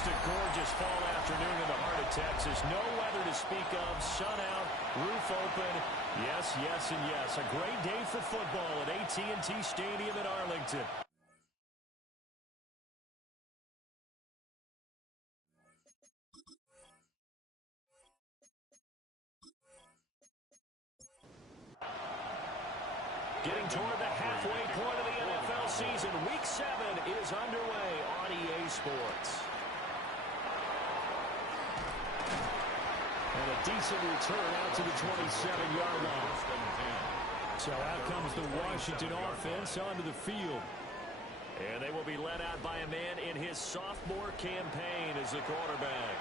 Just a gorgeous fall afternoon in the heart of Texas. No weather to speak of. Sun out, roof open. Yes, yes, and yes. A great day for football at AT&T Stadium in Arlington. Getting toward the halfway point of the NFL season. Week 7 is underway on EA Sports. And a decent return out to the 27-yard line. So out comes the Washington offense onto the field. And they will be led out by a man in his sophomore campaign as the quarterback.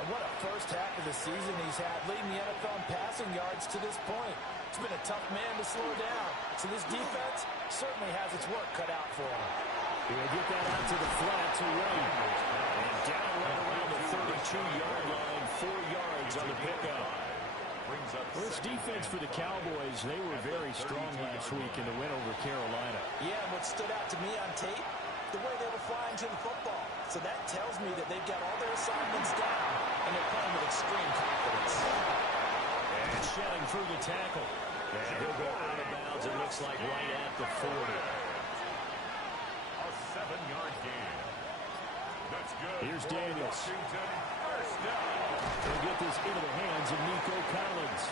And what a first half of the season he's had, leading the NFL in passing yards to this point. It's been a tough man to slow down. So this defense certainly has its work cut out for him. He'll get that out to the flat to Wright. And down right around the 32-yard line, 4 yards on the pickup. Well, this defense for the Cowboys, they were very strong last week in the win over Carolina. Yeah, and what stood out to me on tape, the way they were flying to the football. So that tells me that they've got all their assignments down, and they're playing with extreme confidence. And shedding through the tackle. And he'll go out of bounds, it looks like right at the 40. A 7-yard gain. That's good. Here's Daniels. He'll get this into the hands of Nico Collins.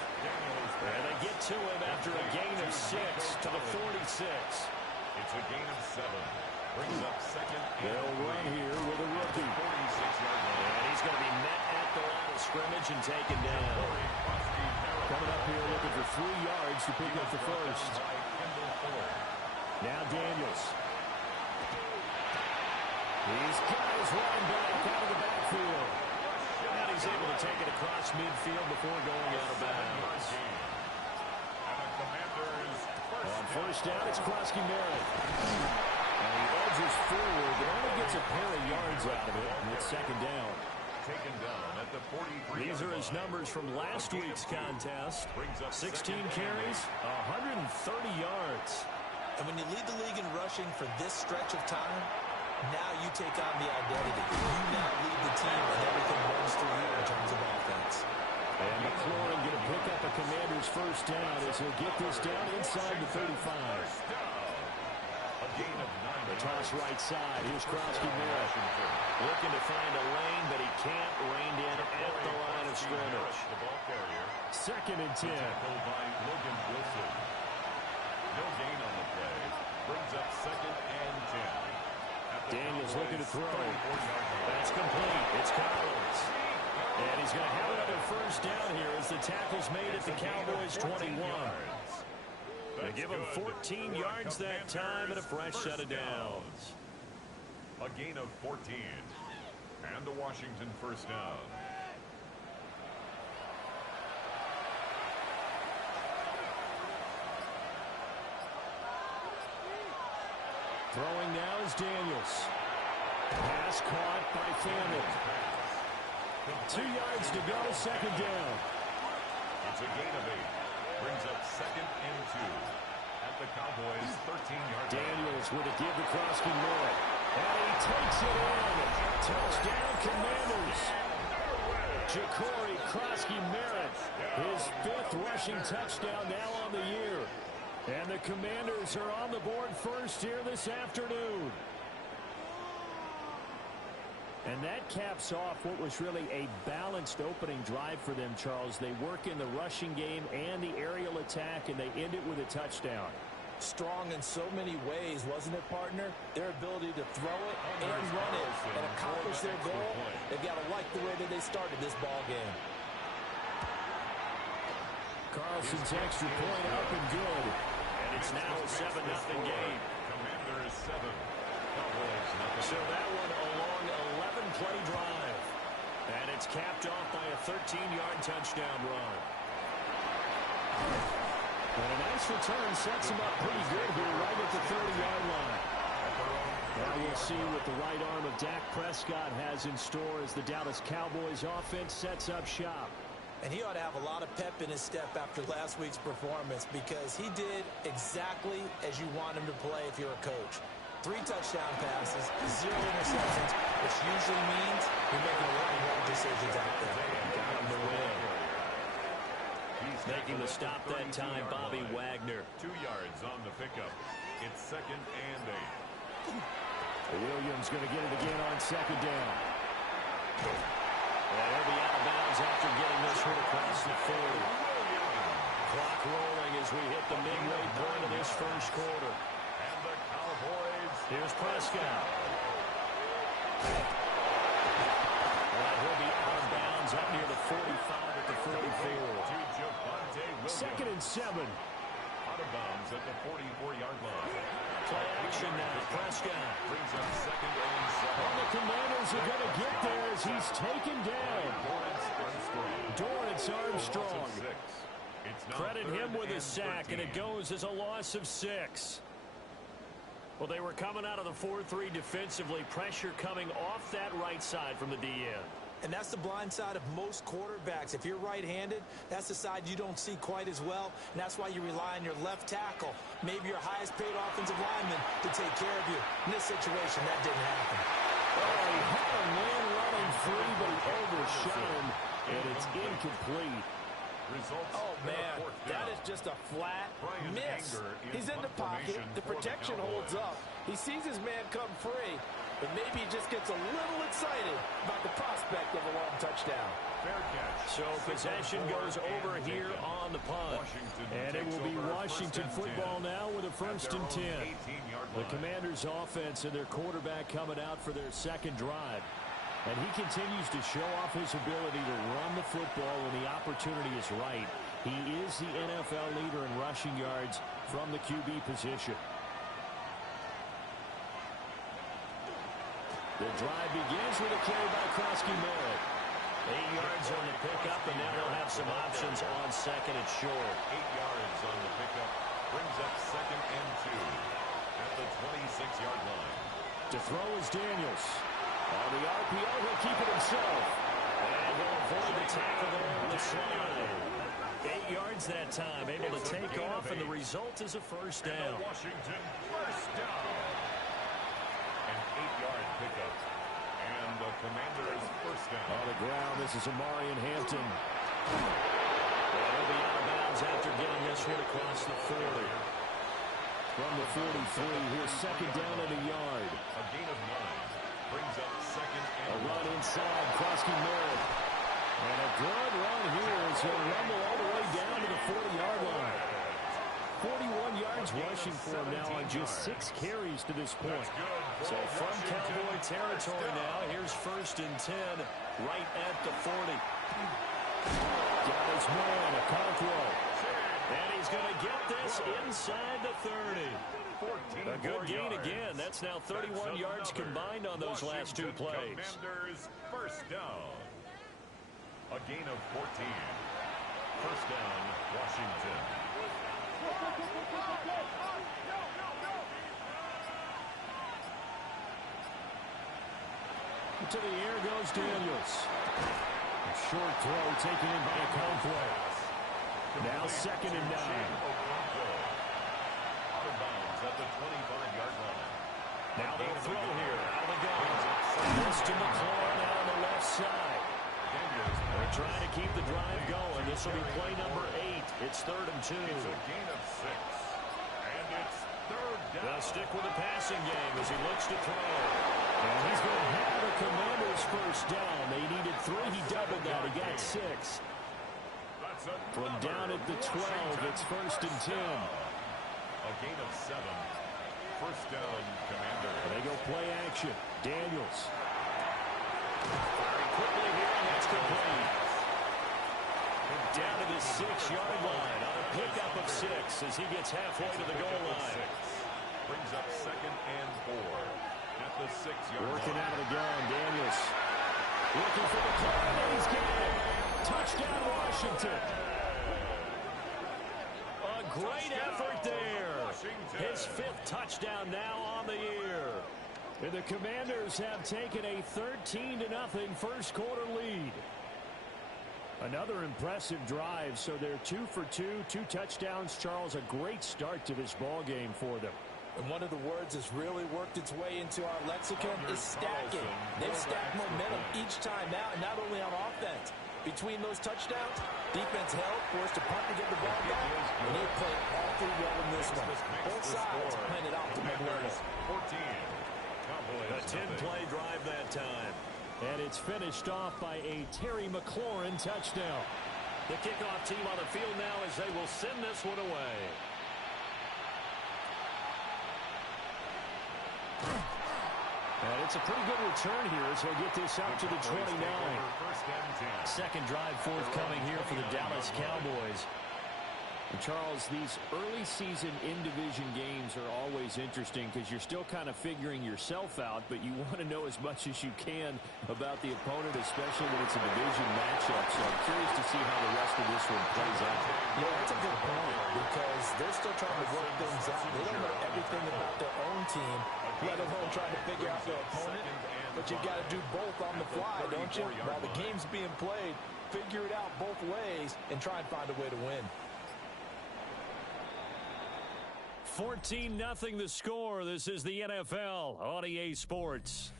And they get to him after a gain of 6 to the 46. It's a gain of 7. Brings up second. They'll run here with a rookie. 46-yard line. And he's going to be met at the line of scrimmage and taken down. Coming up here looking for 3 yards to pick up the first. Now Daniels. He's got his running back out of the backfield. And he's able to take it across midfield before going out of bounds. On first down, it's Krosky-Merritt. And he edges forward, but only gets a pair of yards out of it, and it's second down. Taken down at the 43. These are his numbers from last week's contest. 16 carries, 130 yards. And when you lead the league in rushing for this stretch of time, now you take on the identity. You now lead the team, and everything runs through you in terms of offense. And McLaurin going to pick up a Commander's first down as he'll get this down inside the 35. A gain of 9. The toss right side. Here's Krosky-Merritt. Looking to find a lane, but he can't rein in at the line of scrimmage. The ball carrier. Second and 10. Tackled by Logan Wilson. No gain on the play. Brings up second and 10. Daniels looking to throw. That's complete. It's Collins. And he's going to have another first down here as the tackle's made at the Cowboys' 21. They give him 14 yards that time and a fresh set of downs. A gain of 14. And the Washington first down. Throwing now is Daniels. Pass caught by Fanning. 2 yards to go, second down. It's a gain of 8. Brings up second and 2. At the Cowboys' 13-yard line. Daniels with a give to Krosky-Merritt. And he takes it in. Touchdown, Commanders. Ja'Cory Krosky-Merritt, his 5th rushing touchdown now on the year. And the Commanders are on the board first here this afternoon. And that caps off what was really a balanced opening drive for them, Charles. They work in the rushing game and the aerial attack, and they end it with a touchdown. Strong in so many ways, wasn't it, partner? Their ability to throw it and run it and accomplish their goal. They've got to like the way that they started this ball game. Carlson's extra point up and good. And it's now a 7-0 game. Commanders 7. Cowboys nothing. So that one a long 11-play drive. And it's capped off by a 13-yard touchdown run. And a nice return sets him up pretty good here right at the 30-yard line. Now we'll see what the right arm of Dak Prescott has in store as the Dallas Cowboys offense sets up shop. And he ought to have a lot of pep in his step after last week's performance because he did exactly as you want him to play if you're a coach. 3 touchdown passes, 0 interceptions, which usually means you're making a lot of wrong decisions out there. Got him to win. Making the stop that time, Bobby Wagner. 2 yards on the pickup. It's 2nd and 8. Williams going to get it again on 2nd down. And he'll be out of bounds after getting this one across the 40. Clock rolling as we hit the midway point of this first quarter. And the Cowboys. Here's Prescott. And he'll be out of bounds up near the 45 at the 44. 2nd and 7. Out of bounds at the 44-yard line. Play action now. Prescott Brings up 2nd and 7. Well, the Commanders are going to get there as he's taken down. Dorrance Armstrong. Credit him with a sack, and it goes as a loss of 6. Well, they were coming out of the 4-3 defensively. Pressure coming off that right side from the DN. And that's the blind side of most quarterbacks. If you're right-handed, that's the side you don't see quite as well, and that's why you rely on your left tackle, maybe your highest-paid offensive lineman, to take care of you. In this situation, that didn't happen. Oh, he had a man running free, but he overshot him, and it's incomplete. Oh, man, that is just a flat miss. He's in the pocket. The protection holds up. He sees his man come free, but maybe he just gets a little excited about the prospect of a long touchdown. Fair catch. So possession goes over here on the punt. And it will be Washington football now with a 1st and 10. The Commanders' offense and their quarterback coming out for their 2nd drive. And he continues to show off his ability to run the football when the opportunity is right. He is the NFL leader in rushing yards from the QB position. The drive begins with a carry by Krosky Merritt. 8 yards on the pickup, and now they'll have some options on 2nd and short. 8 yards on the pickup. Brings up 2nd and 2 at the 26-yard line. To throw is Daniels. On the RPO, he'll keep it himself. And he'll avoid the tackle there on the slide. 8 yards that time, able to take off, and the result is a 1st down. Washington 1st down. An 8-yard pickup. And the Commanders 1st down. On the ground, this is Amarian Hampton. And he'll be out of bounds after getting this one across the 40. From the 43, here's 2nd down and a yard. A gain of 9. Brings up 2nd and a run inside, Krosky Merritt. And a good run here as he'll rumble all the way down to the 40-yard line. 41 yards rushing for him now on just 6 carries to this point. So from Cowboy territory now, here's 1st and 10 right at the 40. Got his man, Okonkwo. And he's going to get this inside the 30. A good gain again. That's now 31 yards combined on those last 2 plays. Commanders 1st down. A gain of 14. 1st down, Washington. To the air goes Daniels. A short throw taken in by Okonkwo. Now 2nd and 9. Out of bounds at the 25-yard line. Now they'll throw here. Out of the gun. This to McLaurin out on the left side. They're trying to keep the drive going. This will be play number 8. It's 3rd and 2. It's a gain of 6. And it's 3rd down. They'll stick with the passing game as he looks to throw. And he's going to have the Commanders 1st down. They needed 3. He doubled that. He got 6. From down at the 12, it's 1st and 10. A gain of 7. 1st down, Commanders. And they go play action. Daniels. Very quickly here, and that's complete. Down to the 6-yard line on a pickup of 6 as he gets halfway to the goal line. Brings up 2nd and 4 at the 6-yard line. Working out of the gun, Daniels. Looking for the play, and he's got it. Touchdown, Washington. A great effort there. His 5th touchdown now on the year. And the Commanders have taken a 13-0 first quarter lead. Another impressive drive, so they're 2 for 2, 2 touchdowns. Charles, a great start to this ball game for them. And one of the words that's really worked its way into our lexicon is stacking. They've stacked momentum each time out, and not only on offense. Between those touchdowns, defense held, forced a punt to get the ball back, and they played awfully well in this one. Both sides playing at optimum level. 14. A 10-play drive that time. And it's finished off by a Terry McLaurin touchdown. The kickoff team on the field now as they will send this one away. And it's a pretty good return here as he'll get this up to the 29. Second drive forthcoming here for the Dallas Cowboys. And Charles, these early season in-division games are always interesting because you're still kind of figuring yourself out, but you want to know as much as you can about the opponent, especially when it's a division matchup. So I'm curious to see how the rest of this one plays out. Yeah, that's a good point because they're still trying to work things out. They don't know everything about their own team, let alone trying to figure out their opponent. But you've got to do both on the fly, don't you? While the game's being played, figure it out both ways and try and find a way to win. 14-0 the score. This is the NFL on EA Sports.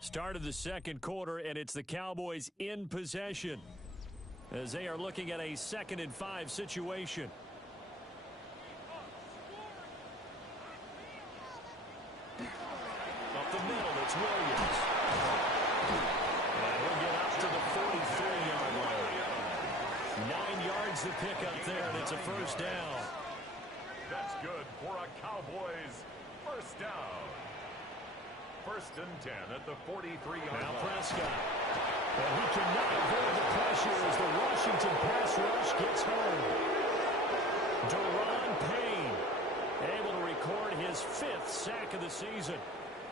Start of the second quarter, and it's the Cowboys in possession as they are looking at a 2nd and 5 situation. Up the middle, it's Williams. And he'll get up to the 43-yard line. 9 yards to pick up there, and it's a first down. That's good for a Cowboys first down. 1st and 10 at the 43-yard line. Now Prescott. And he cannot avoid the pressure as the Washington pass rush gets home. Deron Payne able to record his 5th sack of the season.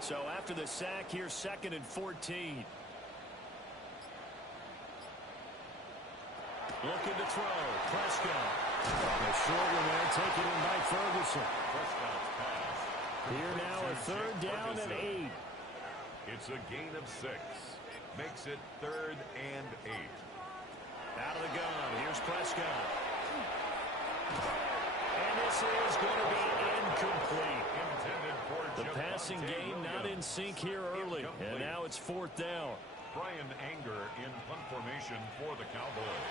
So after the sack, here's 2nd and 14. Looking to throw. Prescott. A short one there, taken in by Ferguson. Prescott's pass. Here now a 3rd down and 8. It's a gain of 6. Makes it 3rd and 8. Out of the gun. Here's Prescott. And this is going to be incomplete. The passing game not in sync here early. And now it's 4th down. Brian Anger in punt formation for the Cowboys.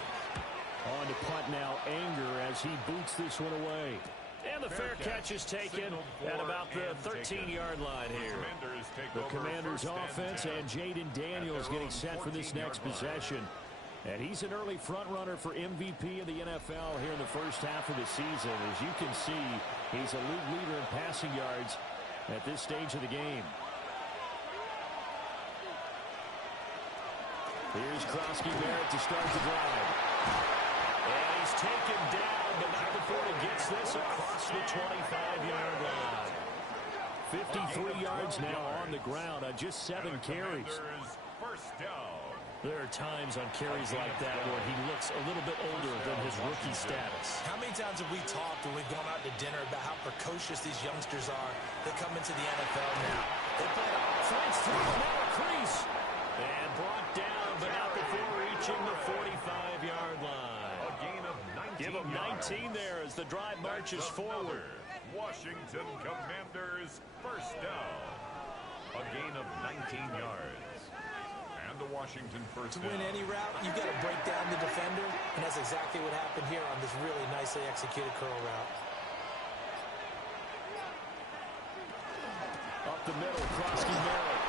On to punt now, Anger as he boots this one away. And the fair catch is taken at about the 13-yard line here. The Commanders offense and Jaden Daniels getting set for this next possession. And he's an early front runner for MVP of the NFL here in the first half of the season. As you can see, he's a league leader in passing yards at this stage of the game. Here's Krosky-Barrett to start the drive. And he's taken down, but not before he gets this across the 25-yard line. 53 yards now on the ground on just 7 carries. First down. There are times on carries like that where he looks a little bit older than his rookie status. How many times have we talked when we've gone out to dinner about how precocious these youngsters are that come into the NFL now? They play Flights through the narrow crease. And brought down, but not before reaching the 45-yard line. A gain of 19 Give him 19 there as the drive marches forward. Washington Commanders first down. A gain of 19 yards. And the Washington first down. To win any route, you've got to break down the defender, and that's exactly what happened here on this really nicely executed curl route. Up the middle, Krosky-Barrett.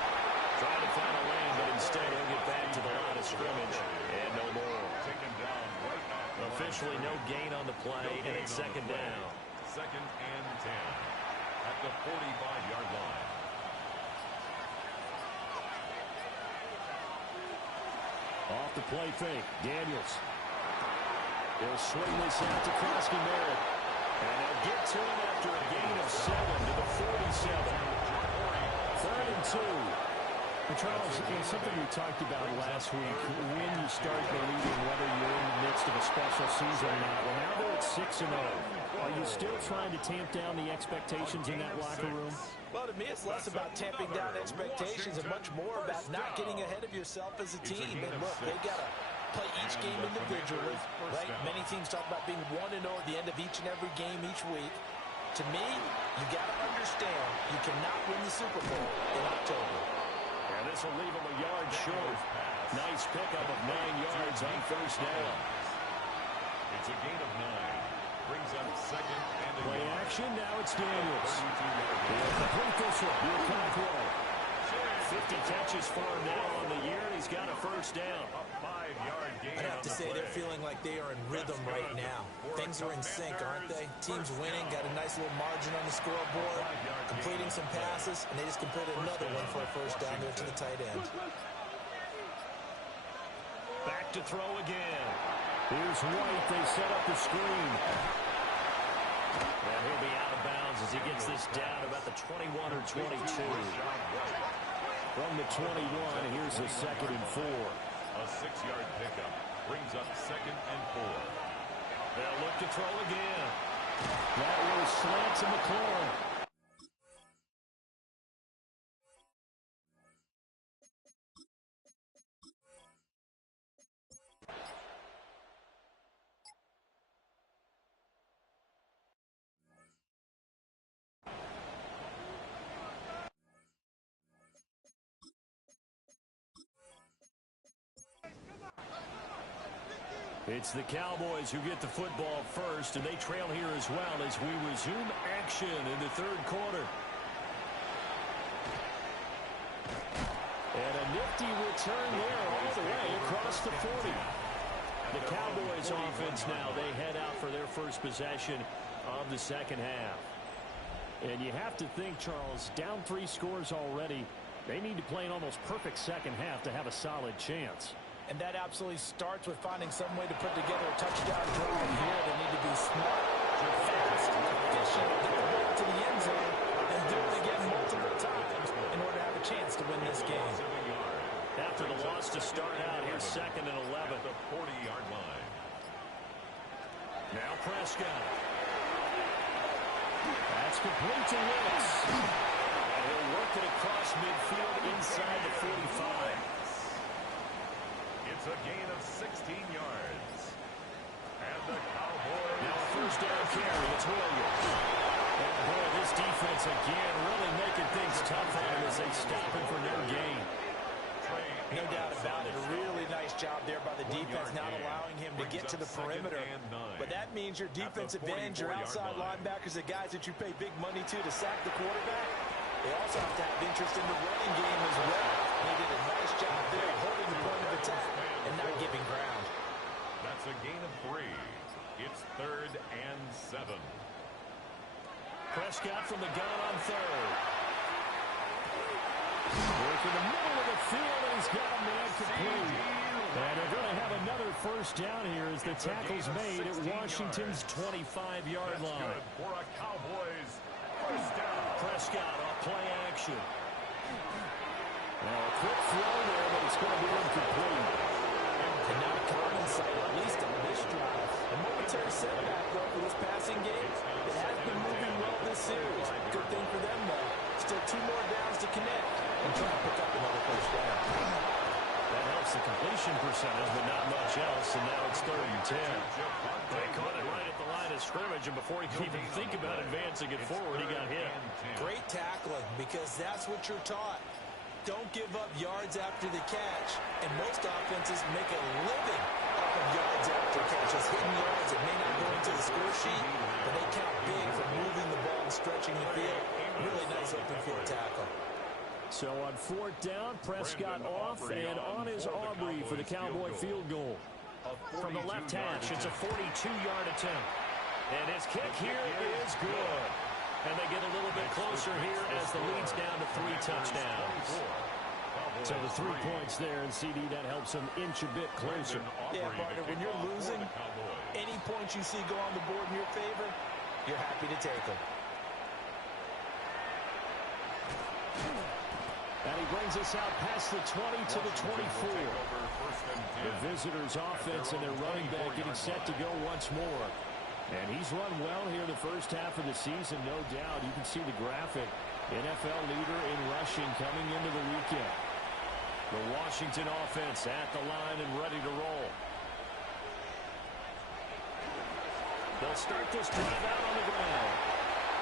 Trying to find a lane, but instead he'll get back to the line of scrimmage. And no more. Taken down right at officially no gain on the play, and it's 2nd down. 2nd and 10 at the 45-yard line. Off the play fake, Daniels. He'll swing this out to Krosky-Barrett. And they'll get to him after a gain of 7 to the 47. 3rd and 2. And Charles, something we talked about last week, when you start believing whether you're in the midst of a special season or not. Well, now they're at 6-0. Are you still trying to tamp down the expectations in that locker room? Well, to me, it's less about tamping down expectations and much more about not getting ahead of yourself as a team. And look, they got to play each game individually, right? Many teams talk about being 1-0 at the end of each and every game each week. To me, you got to understand you cannot win the Super Bowl in October. And this will leave him a yard short. Nice pickup of 9 yards on first down. It's a gain of 9. Brings up second and a Play yard. action, now it's Daniels. He'll complete this one. Here Cockrell. 50 catches for him now on the year. He's got a first down. A 5-yard gain. I'd have to say they're feeling like they are in rhythm right now. Things are in sync, aren't they? Teams winning, got a nice little margin on the scoreboard, completing some passes, and they just completed another one for a first down there to the tight end. Back to throw again. Here's White. They set up the screen. And he'll be out of bounds as he gets this down about the 21 or 22. From the 21, here's the 2nd and 4. A 6-yard pickup brings up second and 4. They'll look to throw again. That was slant to McLaurin. It's the Cowboys who get the football first, and they trail here as well as we resume action in the 3rd quarter. And a nifty return there all the way across the 40. The Cowboys offense now, they head out for their first possession of the 2nd half. And you have to think, Charles, down 3 scores already. They need to play an almost perfect 2nd half to have a solid chance. And that absolutely starts with finding some way to put together a touchdown drive here. They need to be smart, fast, efficient, get the ball to the end zone, and do it again multiple times in order to have a chance to win this game. After the loss to start out, here's 2nd and 11. At the 40-yard line. Now Prescott. That's complete to Willis. And he'll work it across midfield inside the 45. It's a gain of 16 yards. And the Cowboys... Now a first down carry. It's Williams. And boy, this defense again really making things tough on him as they stop him for no gain. No doubt about it. A really nice job there by the defense, not allowing him to get to the perimeter. But that means your defensive ends, your outside linebackers, the guys that you pay big money to sack the quarterback, they also have to have interest in the running game as well. They did a nice job there holding the point of attack and not giving ground. That's a gain of 3. It's 3rd and 7. Prescott from the gun on 3rd. Work in the middle of the field, and he's got a man complete. And they're going to have another first down here as the tackle's made at Washington's 25-yard line. For a Cowboys first down. Prescott off play action. Now a quick throw there, but it's going to be incomplete. And not a common sight, at least on this drive. A momentary setback, though, for this passing game. It has been moving well this series. Good thing for them, though. Still 2 more downs to connect and try to pick up another first down. That helps the completion percentage, but not much else, and now it's 3rd and 10. They caught it right at the line of scrimmage, and before he could even think about advancing it forward, he got hit. Great tackling, because that's what you're taught. Don't give up yards after the catch. And most offenses make a living off of yards after catches. Hidden yards that may not go into the score sheet, but they count big for moving the ball and stretching the field. Really nice open field tackle. So on 4th down, Prescott off, and on is Aubrey for the Cowboy field goal. From the left hash, it's a 42-yard attempt. And his kick here is good. And they get a little bit closer here as the lead's down to 3 touchdowns. So the 3 points there, and CD, that helps them inch a bit closer. Yeah, partner, when you're losing, any points you see go on the board in your favor, you're happy to take them. And he brings us out past the 20 to the 24. The visitors' offense and their running back getting set to go once more. And he's run well here the first half of the season, no doubt. You can see the graphic. NFL leader in rushing coming into the weekend. The Washington offense at the line and ready to roll. They'll start this drive out on the ground.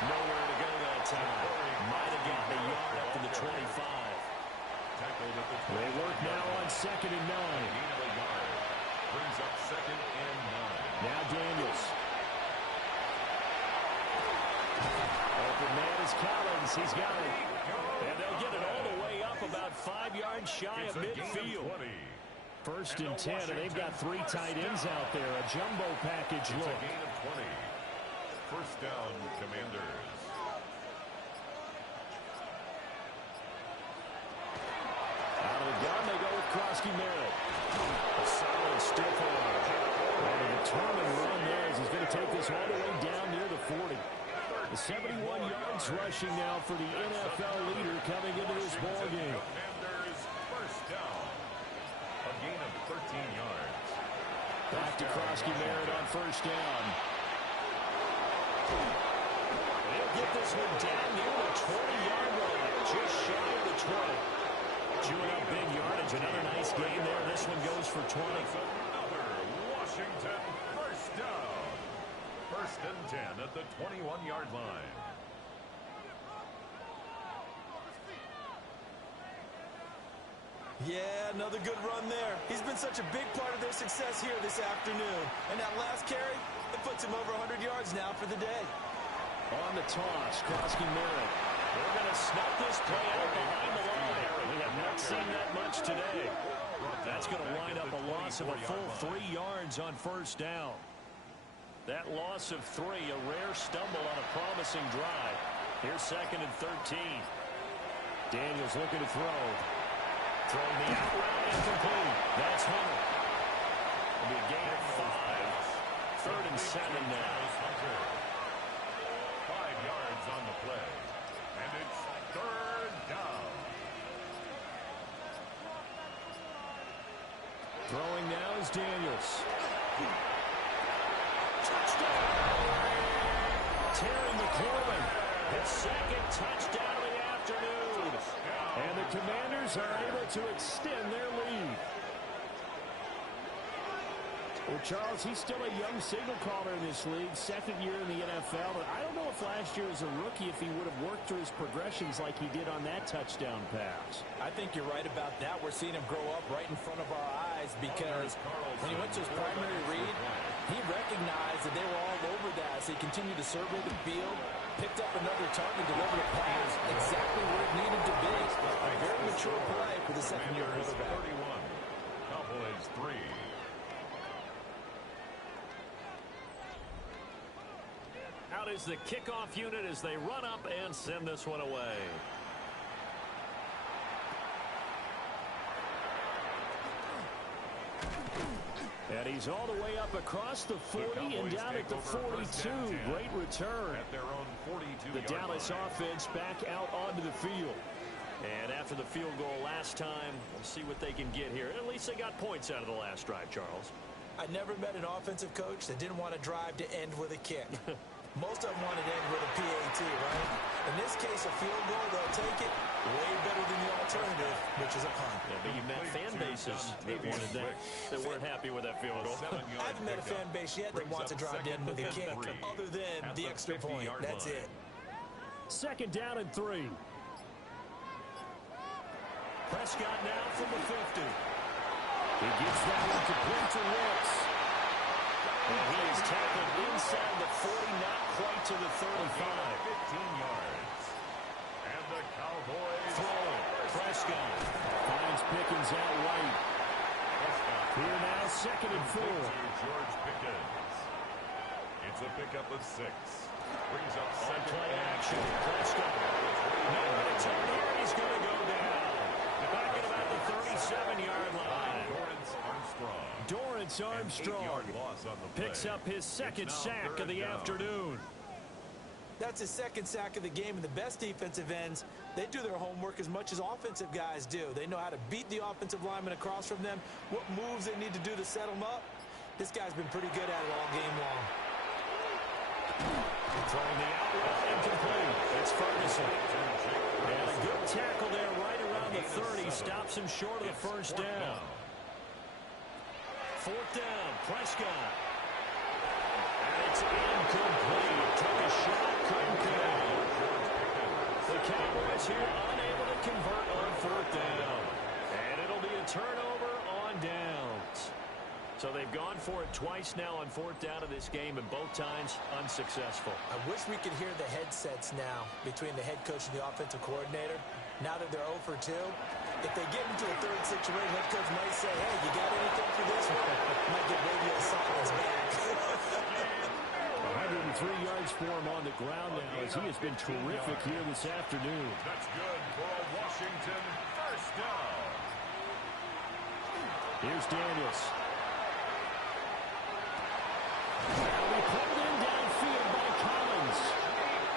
Nowhere to go that time. Might have gotten a yard up to the 25. They work now on 2nd and 9. Brings up 2nd and 9. Now Daniels. Open man is Collins. He's got it. And they'll get it all the way up about 5 yards shy of midfield. 1st and 10, and they've got 3 tight ends out there. A jumbo package look. It's a gain of 20. 1st down, Commanders. Out of the gun, they go with Krosky Merritt. A solid stiff arm. And a determined run there as he's going to take this all the way down near the 40. The 71 yards rushing now for the NFL leader coming into this ballgame. Commanders 1st down. A gain of 13 yards. Back to Krosky Merritt on 1st down. They'll get this one down near the 20-yard line. Just shy of the 20. Chewing up big yardage. Another nice game there. This one goes for 20. Another Washington 1st down. 1st and 10 at the 21-yard line. Yeah, another good run there. He's been such a big part of their success here this afternoon. And that last carry, it puts him over 100 yards now for the day. On the toss, Krosky Merritt. They're going to snap this play out behind the line. We have not seen that much today. That's going to wind up a loss of a full 3 yards on 1st down. That loss of 3, a rare stumble on a promising drive. Here's 2nd and 13. Daniels looking to throw. Throwing the out route incomplete. That's Hunter. It'll be a gain of 5. 3rd and 7 now. 5 yards on the play. And it's 3rd down. Throwing now is Daniels. Touchdown! Terry McLaurin, his 2nd touchdown of the afternoon. And the Commanders are able to extend their lead. Well, Charles, he's still a young signal caller in this league, 2nd year in the NFL. But I don't know if last year as a rookie, if he would have worked through his progressions like he did on that touchdown pass. I think you're right about that. We're seeing him grow up right in front of our eyes because when he went to his primary read, he recognized that they were all over that. So he continued to survey the field, picked up another target, delivered a pass exactly where it needed to be. A very mature play for the 2nd-year quarterback. 31. Cowboys 3. Out is the kickoff unit as they run up and send this one away. And he's all the way up across the 40 and down at the 42. Great return. At their own 42. The Dallas offense back out onto the field. And after the field goal last time, we'll see what they can get here. At least they got points out of the last drive, Charles. I never met an offensive coach that didn't want to drive to end with a kick. Most of them want to end with a PAT, right? In this case, a field goal, they'll take it way better than the alternative, which is a punt. Yeah, but you met fan bases that wanted that weren't happy with that field goal. I haven't met a fan base yet that wants to drive to end with a kick, other than the extra point. That's it. 2nd down and 3. Prescott now from the 50. He gets that one complete to Wicks. And he is tackled inside the 40, not quite to the 35. 15 yards. And the Cowboys throwing. Prescott finds Pickens out right. Here now, 2nd and 4. George Pickens. It's a pickup of 6. Brings up on play action. Prescott. No return here. He's going to go down. Back at about the 37-yard line. Dorrance Armstrong picks up his 2nd sack of the afternoon. That's his 2nd sack of the game, and the best defensive ends, they do their homework as much as offensive guys do. They know how to beat the offensive lineman across from them, what moves they need to do to set them up. This guy's been pretty good at it all game long. Throwing the outlet incomplete. It's Ferguson. And a good tackle there right around the 30. Stops him short of the first down. Fourth down, Prescott. And it's incomplete. Took a shot, couldn't connect. The Cowboys here unable to convert on fourth down. And it'll be a turnover on downs. So they've gone for it twice now on fourth down of this game, and both times unsuccessful. I wish we could hear the headsets now between the head coach and the offensive coordinator. Now that they're 0 for 2, if they get into a third situation, head coach might say, hey, you got anything for this one? Might get radio silence back. 103 yards for him on the ground now as he has been terrific here this afternoon. That's good for a Washington first down. Here's Daniels. Now he pulled in downfield by Collins.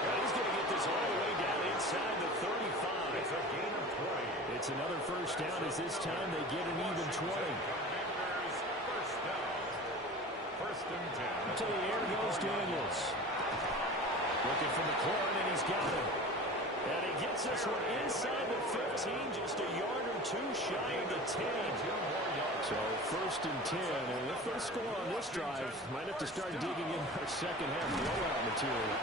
Now he's going to get this all the way down inside the 35. It's a gain of 20. It's another first down as this time they get an even 20. First down. First and 10. To the air goes Daniels. Looking for McLaurin, and he's got him. And he gets this one inside the 15, just a yard or two shy of the 10. So first and 10, and if they score on this drive, might have to start digging in our second half blowout material.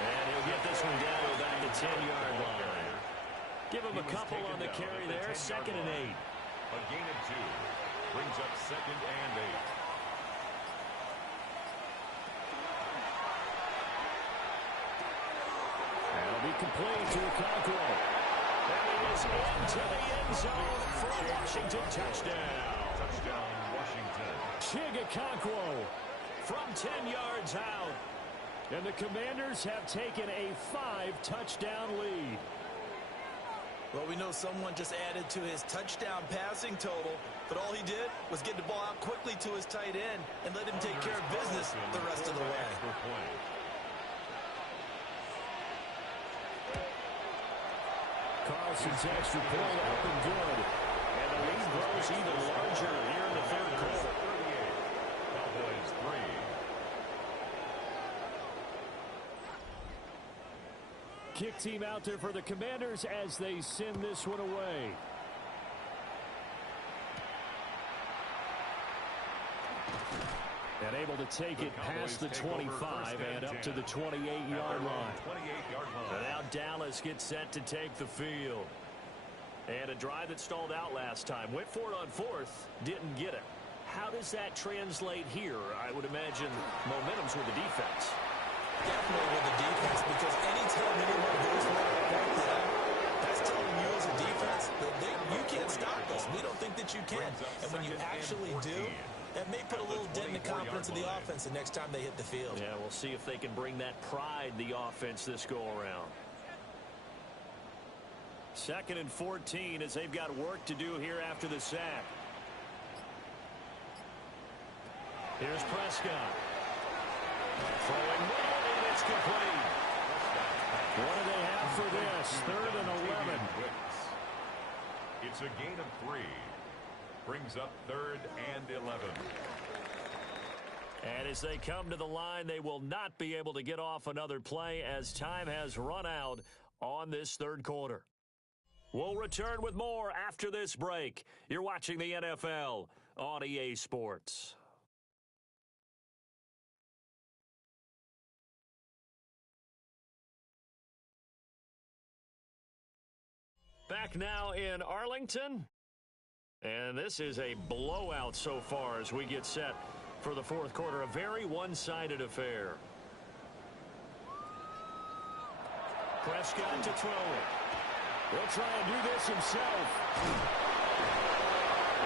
And he'll get this one down to about the 10-yard line. Give him a couple on the carry there, second and 8. A gain of 2 brings up second and 8. That'll be complete to Okonkwo. And it is into the end zone for a Washington touchdown. Touchdown, Washington. Okonkwo from 10 yards out. And the Commanders have taken a 5-touchdown lead. Well, we know someone just added to his touchdown passing total, but all he did was get the ball out quickly to his tight end and let him take care of business the rest of the way. Carlson's extra point up and good. And the lead grows even larger here in the third quarter. Cowboys 3. Kick team out there for the Commanders as they send this one away. And able to take it past the 25 and up to the 28-yard line. And now Dallas gets set to take the field. And a drive that stalled out last time. Went for it on fourth, didn't get it. How does that translate here? I would imagine momentum's with the defense. Definitely with the defense, because anytime anyone goes for it, that's telling you as a defense that you can't stop us. We don't think that you can. And when you actually do, that may put a little dent in the confidence of the offense the next time they hit the field. Yeah, we'll see if they can bring that pride, the offense, this go-around. Second and 14 as they've got work to do here after the sack. Here's Prescott. Throwing middle, and it's complete. What do they have for this? Third and 11. It's a gain of 3. Brings up third and 11. And as they come to the line, they will not be able to get off another play as time has run out on this third quarter. We'll return with more after this break. You're watching the NFL on EA Sports. Back now in Arlington. And this is a blowout so far as we get set for the fourth quarter. A very one-sided affair. Prescott to throw it. He'll try and do this himself.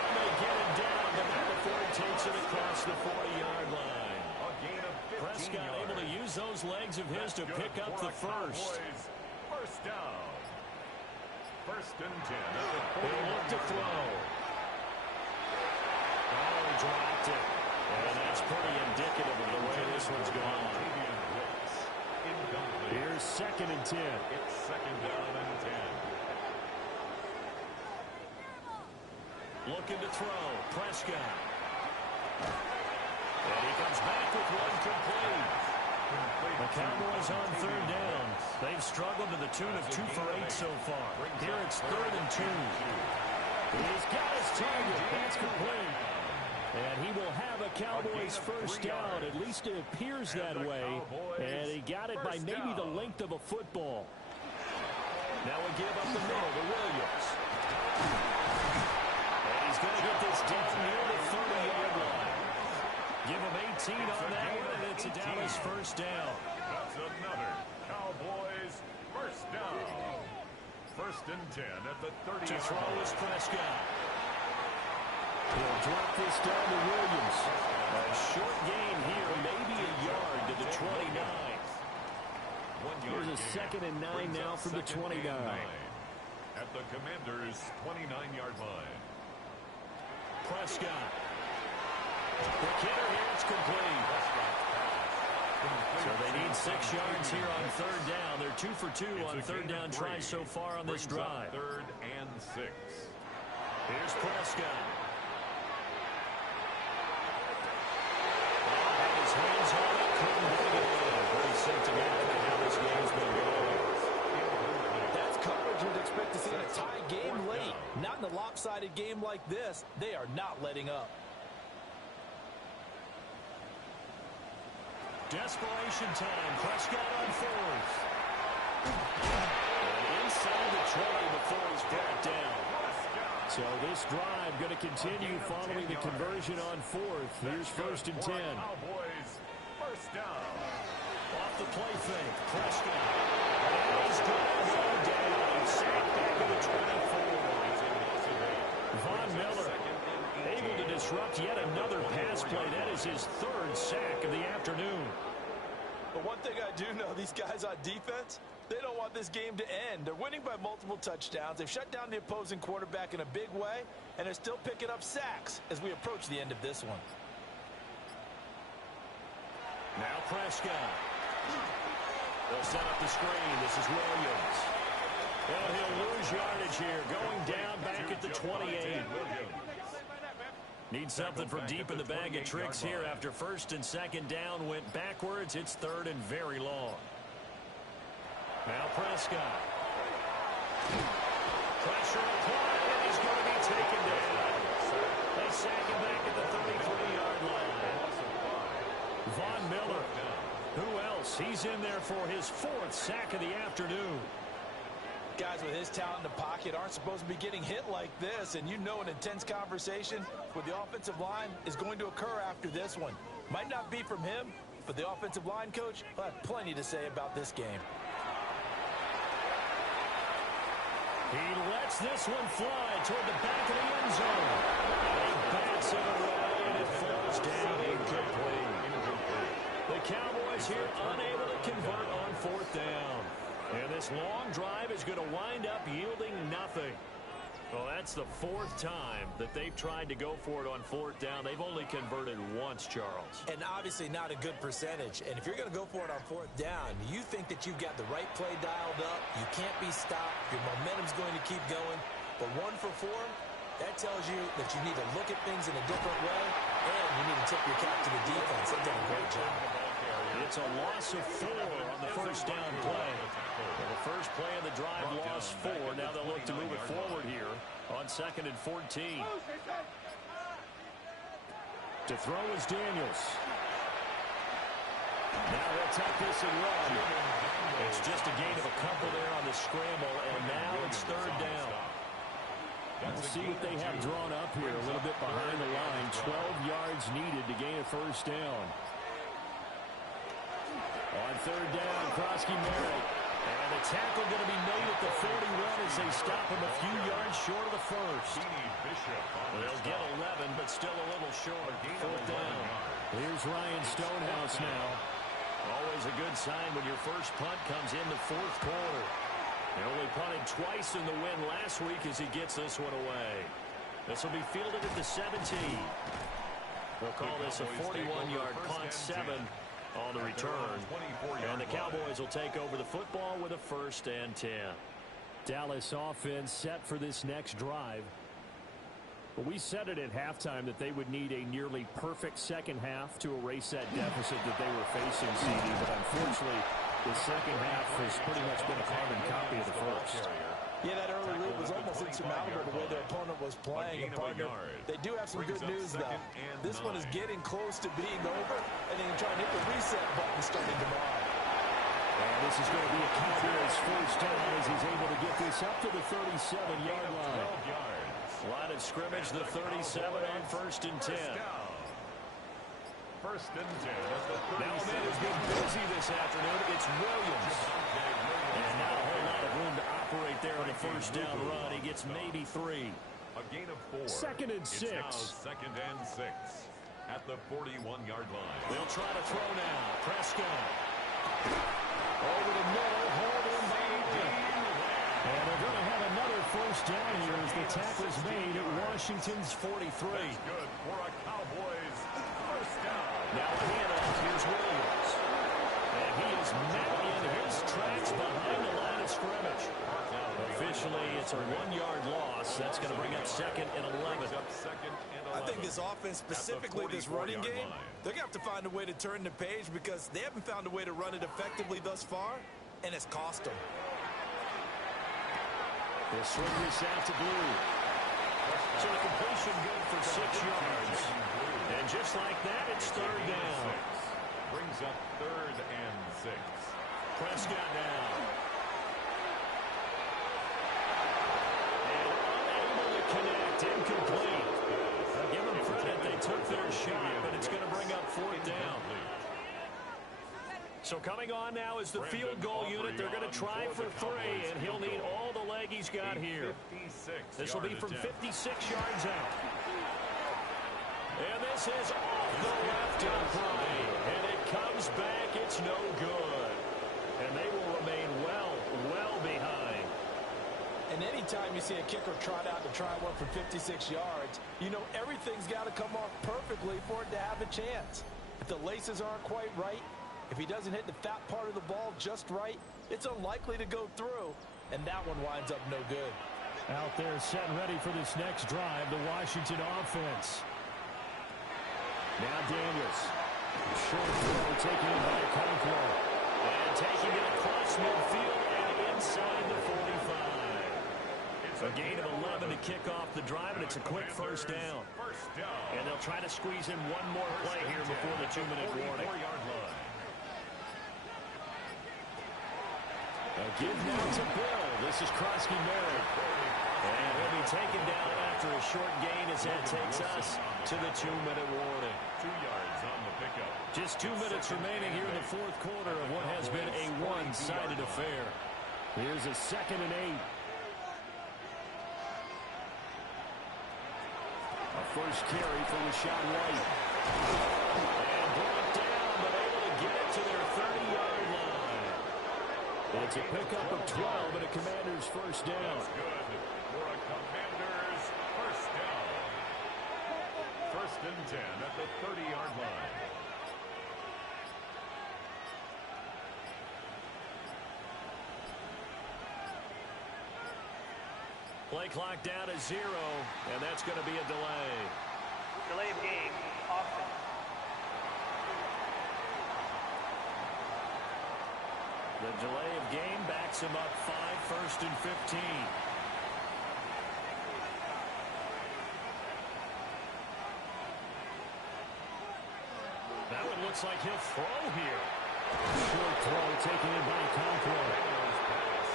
And they get him down, but not before he takes it across the 40-yard line. A gain of 15 Prescott yards. able to use those legs of his to pick up the first. First down. First and 10. They look to throw. Oh, he dropped it. And that's pretty indicative of the way this one's gone. Here's second and 10. It's second down and 10. Looking to throw. Prescott. And he comes back with one complete. The Cowboys on third down. They've struggled to the tune of 2 for 8 so far. Here it's 3rd and 2. He's got his target. That's complete. And he will have a Cowboys first down. At least it appears that way. And he got it by maybe the length of a football. Now we give up the middle to Williams. And he's going to get this down near the 30-yard line. Give him 18 on that one, and it's a Dallas first down. That's another Cowboys first down. 1st and 10 at the 30. To throw is Prescott. He'll drop this down to Williams. A short gain here, maybe a yard to the 29. Here's a 2nd and 9 now from the 29. At the Commanders' 29-yard line. Prescott. Quick hitter here, it's complete. So they need 6 yards here on 3rd down. They're 2 for 2 on 3rd down tries so far on this drive. 3rd and 6. Here's Prescott. His hands on it, couldn't bring it in. Pretty symptomatic of how this game's been going. That's coverage you'd expect to see in a tie game late. Not in a lopsided game like this. They are not letting up. Desperation time. Prescott on 4th. And inside the 20 before he's brought down. So this drive going to continue following the conversion on 4th. Here's 1st and 10. Cowboys first down. Off the play fake. Prescott. And he's going down. Sacked back at the 24. Von Miller able to disrupt yet another pass play. That is his 3rd sack of the afternoon. But one thing I do know, these guys on defense, they don't want this game to end. They're winning by multiple touchdowns. They've shut down the opposing quarterback in a big way, and they're still picking up sacks as we approach the end of this one. Now Prescott. They'll set up the screen. This is Williams. Well, he'll lose yardage here. Going down back at the 28. Need something from deep in the bag of tricks here after 1st and 2nd down went backwards. It's 3rd and very long. Now Prescott. Pressure applied, and he's going to be taken down. They sack him back at the 33-yard line. Von Miller. Who else? He's in there for his 4th sack of the afternoon. Guys with his talent in the pocket aren't supposed to be getting hit like this, and you know an intense conversation with the offensive line is going to occur after this one. Might not be from him, but the offensive line coach will have plenty to say about this game. He lets this one fly toward the back of the end zone. He bats it away, and it falls down incomplete. The Cowboys here unable to convert on 4th down. And this long drive is going to wind up yielding nothing. Well, that's the 4th time that they've tried to go for it on 4th down. They've only converted once, Charles. And obviously not a good percentage. And if you're going to go for it on 4th down, you think that you've got the right play dialed up. You can't be stopped. Your momentum's going to keep going. But 1 for 4, that tells you that you need to look at things in a different way, and you need to tip your cap to the defense. They've done a great job. It's a loss of 4 on the first down play. Well, the first play of the drive lost 4. Now they'll look to move it forward here on 2nd and 14. To throw is Daniels. Now they'll take this and run. It's just a gain of a couple there on the scramble, and now it's 3rd down. We'll see what they have drawn up here a little bit behind the line. 12 yards needed to gain a first down. On 3rd down, Krosky Merritt. And the tackle going to be made at the 41 as they stop him a few yards short of the first. They'll get 11, but still a little short. 4th down. Here's Ryan Stonehouse now. Always a good sign when your first punt comes in the 4th quarter. He only punted twice in the win last week as he gets this one away. This will be fielded at the 17. We'll call this a 41-yard punt, 7 on the return. And the Cowboys will take over the football with a 1st and 10. Dallas offense set for this next drive. Well, we said it at halftime that they would need a nearly perfect second half to erase that deficit that they were facing, CD. But unfortunately, the second half has pretty much been a carbon copy of the first. Yeah, that early lead was almost insurmountable the way their opponent was playing. And partner, they do have some good news, though. This one is getting close to being over, and they can try and hit the reset button starting tomorrow. And this is going to be a Cowboys first down as he's able to get this up to the 37-yard line. Line of scrimmage, the 37 on 1st and 10. First and 10. Now a man who's been busy this afternoon. It's Williams. And not a whole lot of room to operate there on a first down run. He gets maybe 3. A gain of 4. 2nd and 6. It's now 2nd and 6 at the 41-yard line. They'll try to throw now. Prescott. Over the middle. Hold him by and they're going to have another first down here as the tackle is made at Washington's 43. That's good for a Cowboys first down. Now the handoff. Here's Williams. And he is met in his tracks behind the line of scrimmage. Officially, it's a 1-yard loss. That's going to bring up 2nd and 11. I think this offense, specifically this running game, they're going to have to find a way to turn the page because they haven't found a way to run it effectively thus far, and it's cost them. They'll swing this out to Blue. So the completion good for 6 yards. And just like that, it's 3rd down. Brings up 3rd and 6. Prescott down. And unable to connect. Incomplete. Give them credit. They took their shot, but it's going to bring up 4th down. So coming on now is the field goal unit. They're going to try for 3, and he'll need all the leg he's got here. This will be from 56 yards out. And this is off the left play. And it comes back. It's no good. And they will remain well behind. And anytime you see a kicker trot out to try one from 56 yards, you know everything's got to come off perfectly for it to have a chance. If the laces aren't quite right, if he doesn't hit the fat part of the ball just right, it's unlikely to go through, and that one winds up no good. Out there set and ready for this next drive, the Washington offense. Now Daniels. Short throw taken in by Conklin. And taking it across midfield and inside the 45. It's a gain of 11 to kick off the drive, and it's a quick first down. And they'll try to squeeze in one more play here before the 2-minute warning. A give now to Bill. This is Krosky-Merritt. And he'll be taken down after a short gain as that takes us to the 2-minute warning. 2 yards on the pickup. Just 2 minutes remaining here in the 4th quarter of what has been a one-sided affair. Here's a 2nd and 8. A first carry for Rashawn White. And brought down, but able to get it to their 30-yard line. It's a pickup of 12 and a Commander's first down. That's good for a Commander's first down. 1st and 10 at the 30-yard line. Play clock down to 0, and that's going to be a delay. Delay of game, offense. The delay of game backs him up 5, 1st and 15. That one looks like he'll throw here. Short throw taken in by Conklin.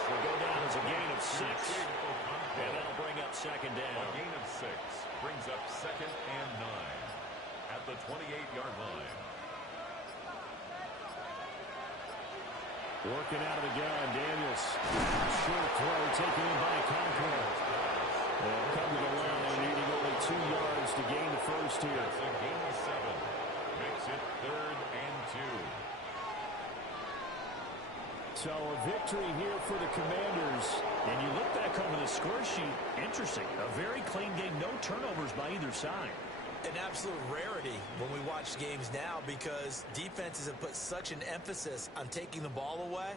Will go down as a gain of 6. And that'll bring up 2nd down. A gain of 6 brings up 2nd and 9 at the 28-yard line. Working out of the gun, Daniels. Short throw taken in by Conklin. They'll come to the line, needing only 2 yards to gain the first here. That's a gain of 7. Makes it 3rd and 2. So a victory here for the Commanders. And you look back over the score sheet, interesting. A very clean game, no turnovers by either side. An absolute rarity when we watch games now because defenses have put such an emphasis on taking the ball away.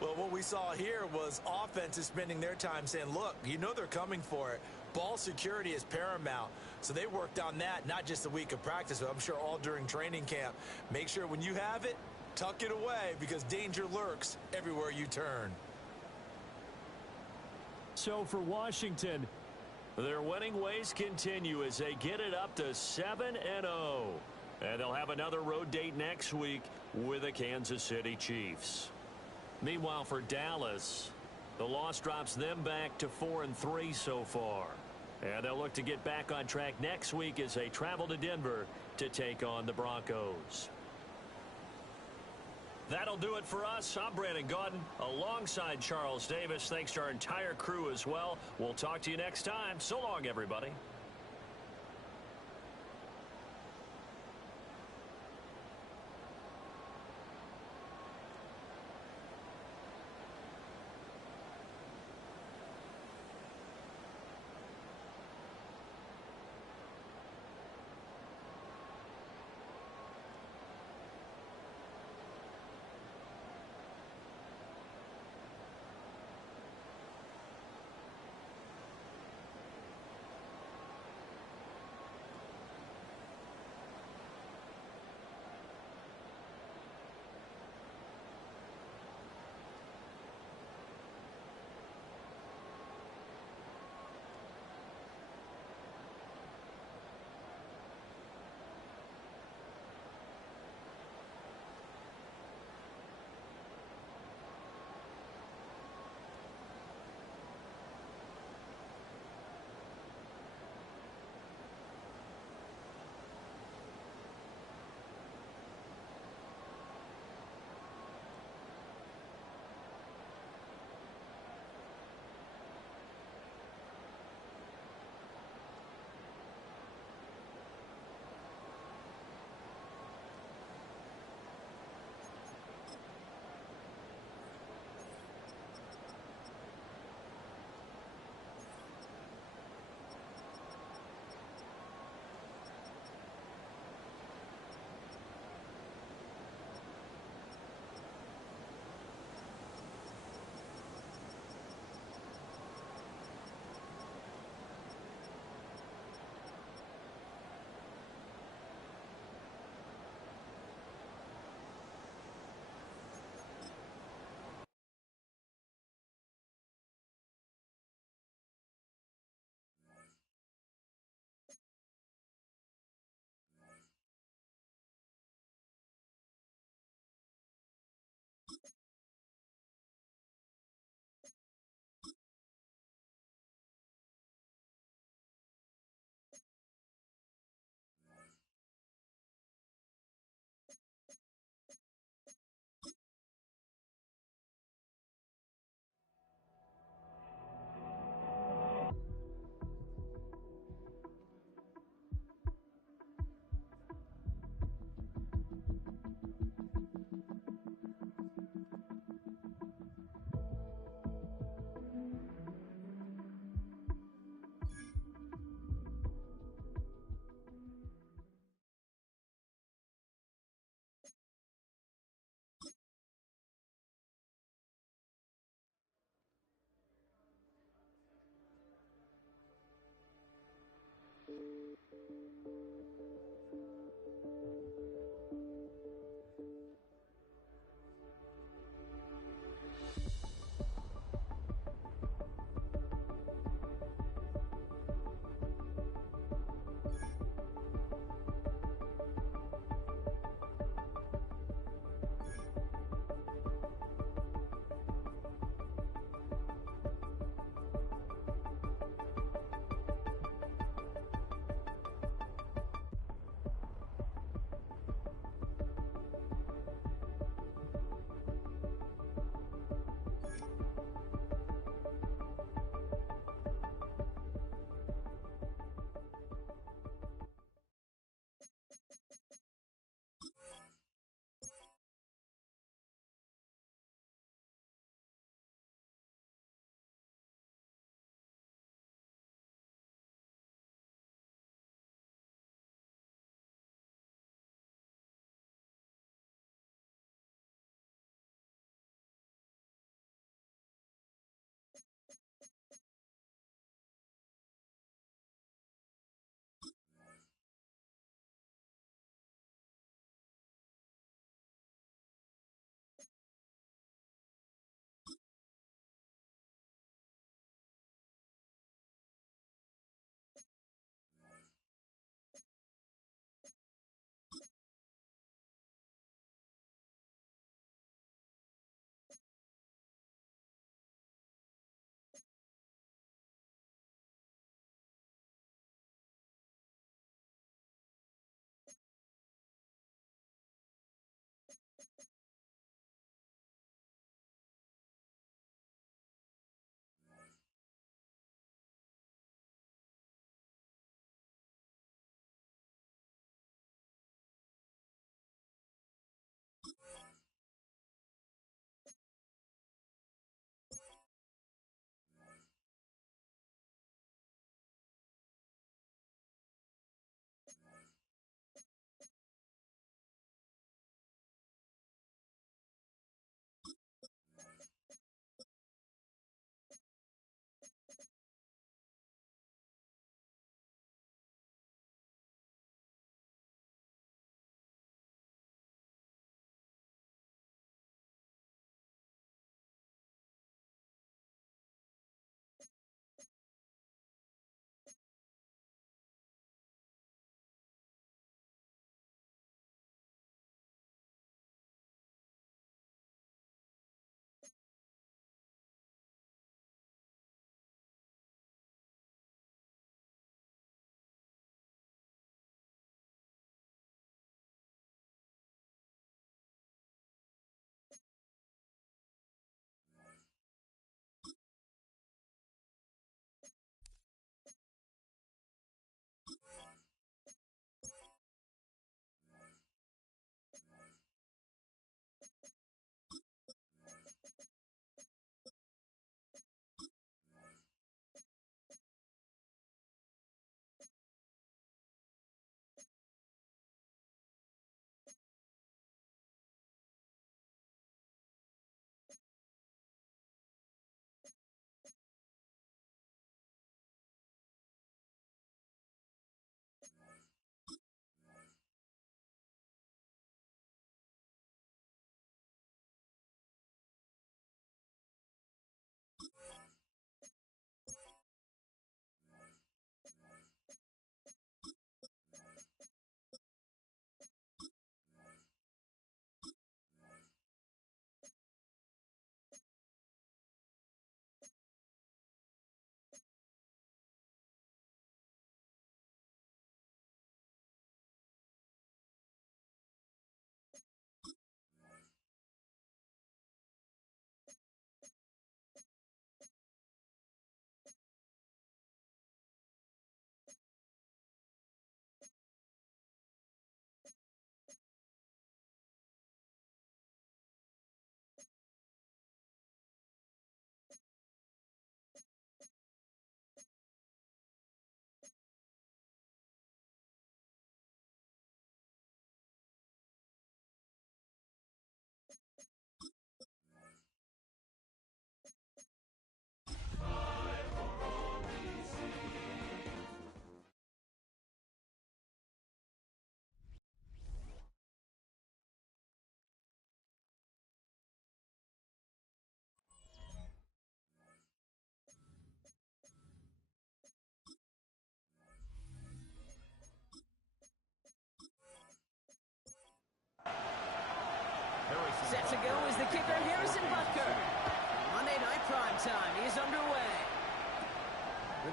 Well, what we saw here was offenses spending their time saying, look, you know they're coming for it. Ball security is paramount, so they worked on that not just a week of practice, but I'm sure all during training camp. Make sure when you have it, tuck it away because danger lurks everywhere you turn. So for Washington, their winning ways continue as they get it up to 7-0. And they'll have another road date next week with the Kansas City Chiefs. Meanwhile, for Dallas, the loss drops them back to 4-3 so far. And they'll look to get back on track next week as they travel to Denver to take on the Broncos. That'll do it for us. I'm Brandon Gaudin alongside Charles Davis. Thanks to our entire crew as well. We'll talk to you next time. So long, everybody.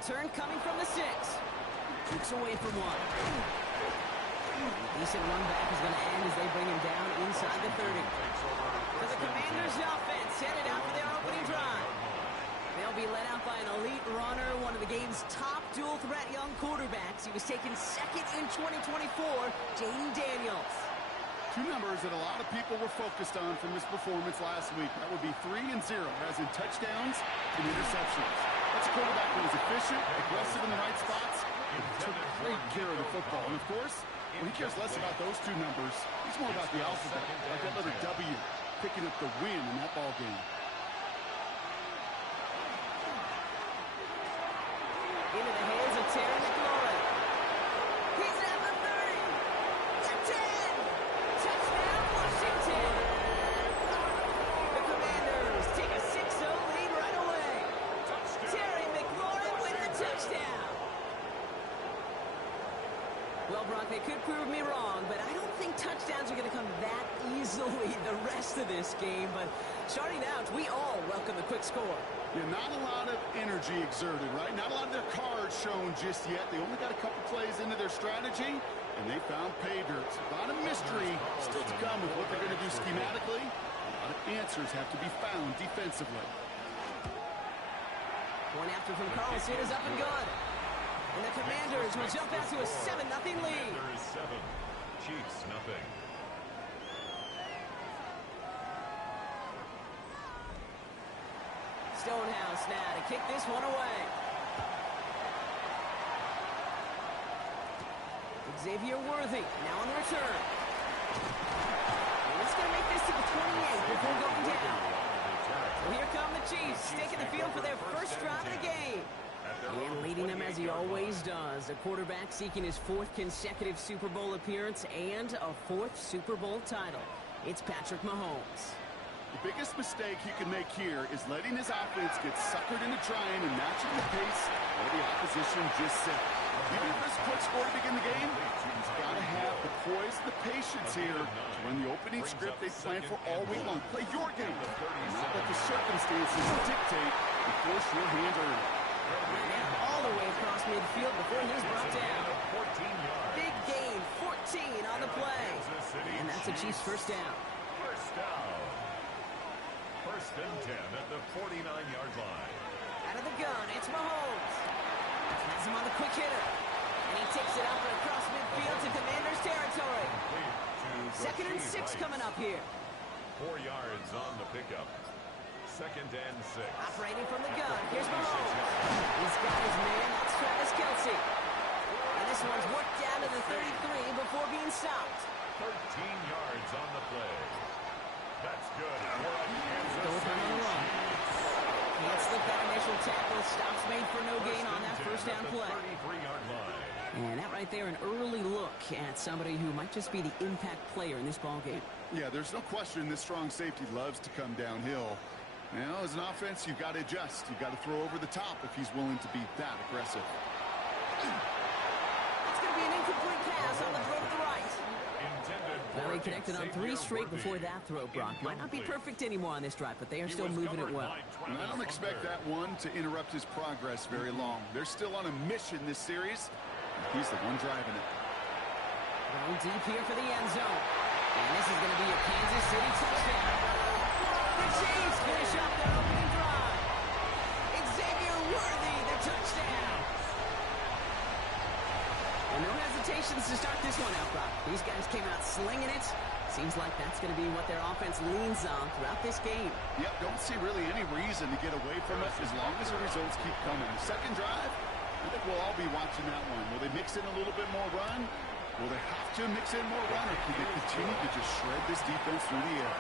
Return coming from the 6. Kicks away from one. Decent run back is going to end as they bring him down inside the 30. So the Commanders' offense headed out for their opening drive. They'll be led out by an elite runner, one of the game's top dual-threat young quarterbacks. He was taken second in 2024, Jaden Daniels. Two numbers that a lot of people were focused on from his performance last week. That would be 3 and 0, as in touchdowns and interceptions. That's a quarterback who was efficient, aggressive in the right spots, and took great care of the football. And, of course, well, he cares less about those two numbers. He's more about the alphabet, like that letter W, picking up the win in that ball game. Into the hands of Terry McLaurin. He's at the 30. The 10. Touchdown, Washington. The Commanders take a 6-0 lead right away. Terry McLaurin with the touchdown. Well, Brock, they could prove me wrong, but I don't think touchdowns are going to come that easily the rest of this game. But starting out, we all welcome the quick score. Yeah, not a lot of energy exerted, right? Not a lot of their cards shown just yet. They only got a couple plays into their strategy, and they found pay dirt. A lot of mystery still to come with what they're going to do schematically. A lot of answers have to be found defensively. One after from Carlson is up and good. And the Commanders will jump out to a 7-0 lead. Commanders 7, Chiefs nothing. Stonehouse now to kick this one away. Xavier Worthy now on the return. And it's going to make this to the 28 before going down. So here come the Chiefs, taking the field for their first drive of the game. And leading them as he always does, a quarterback seeking his 4th consecutive Super Bowl appearance and a 4th Super Bowl title. It's Patrick Mahomes. The biggest mistake he can make here is letting his offense get suckered into trying and matching the pace of the opposition just set. Even if it's a quick score to begin the game, he's got to have the poise and the patience here to run the opening script they planned for all week long. Play your game, and not let the circumstances dictate and force your hand early. Now all the way across midfield before he's brought down. Big gain, 14 on the play. And that's a Chiefs first down. First down. First and 10 at the 49-yard line. Out of the gun, it's Mahomes. Has him on the quick hitter. And he takes it up and across midfield to Commanders territory. 2nd and 6 coming up here. 4 yards on the pickup. 2nd and 6. Operating from the gun, here's Mahomes. He's got his man, that's Travis Kelce. And this one's worked down to the 33 before being stopped. 13 yards on the play. That's good. Go with him on the run. Can't slip that initial tackle. Stops made for no gain on that first down play. 33-yard line. And that right there, an early look at somebody who might just be the impact player in this ballgame. Yeah, there's no question this strong safety loves to come downhill. Now, as an offense, you've got to adjust. You've got to throw over the top if he's willing to be that aggressive. It's going to be an incomplete pass on the throw to the right. Well, he connected on 3 straight before that throw, Brock. Might not be perfect anymore on this drive, but they are still moving it well. And I don't expect that one to interrupt his progress very long. They're still on a mission this series. He's the one driving it. Going deep here for the end zone. And this is going to be a Kansas City touchdown. The Chiefs finish up their opening drive. Xavier Worthy, the touchdown. And no hesitations to start this one out, Brock. These guys came out slinging it. Seems like that's going to be what their offense leans on throughout this game. Yep, don't see really any reason to get away from it as long as the results keep coming. The second drive, I think we'll all be watching that one. Will they mix in a little bit more run? Will they have to mix in more run, or can they continue to just shred this defense through the air?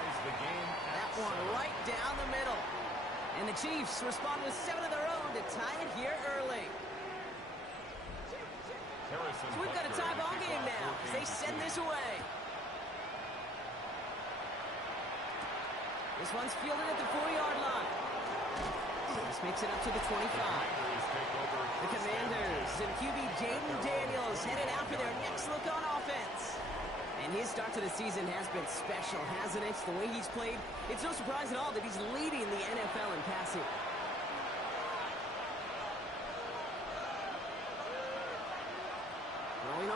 That one right down the middle. And the Chiefs respond with 7 of their own to tie it here early. So we've got a tie ball game now as they send this away. This one's fielded at the 4-yard line. This makes it up to the 25. The Commanders and QB Jaden Daniels headed out for their next look on offense. And his start to the season has been special, hasn't it? The way he's played, it's no surprise at all that he's leading the NFL in passing.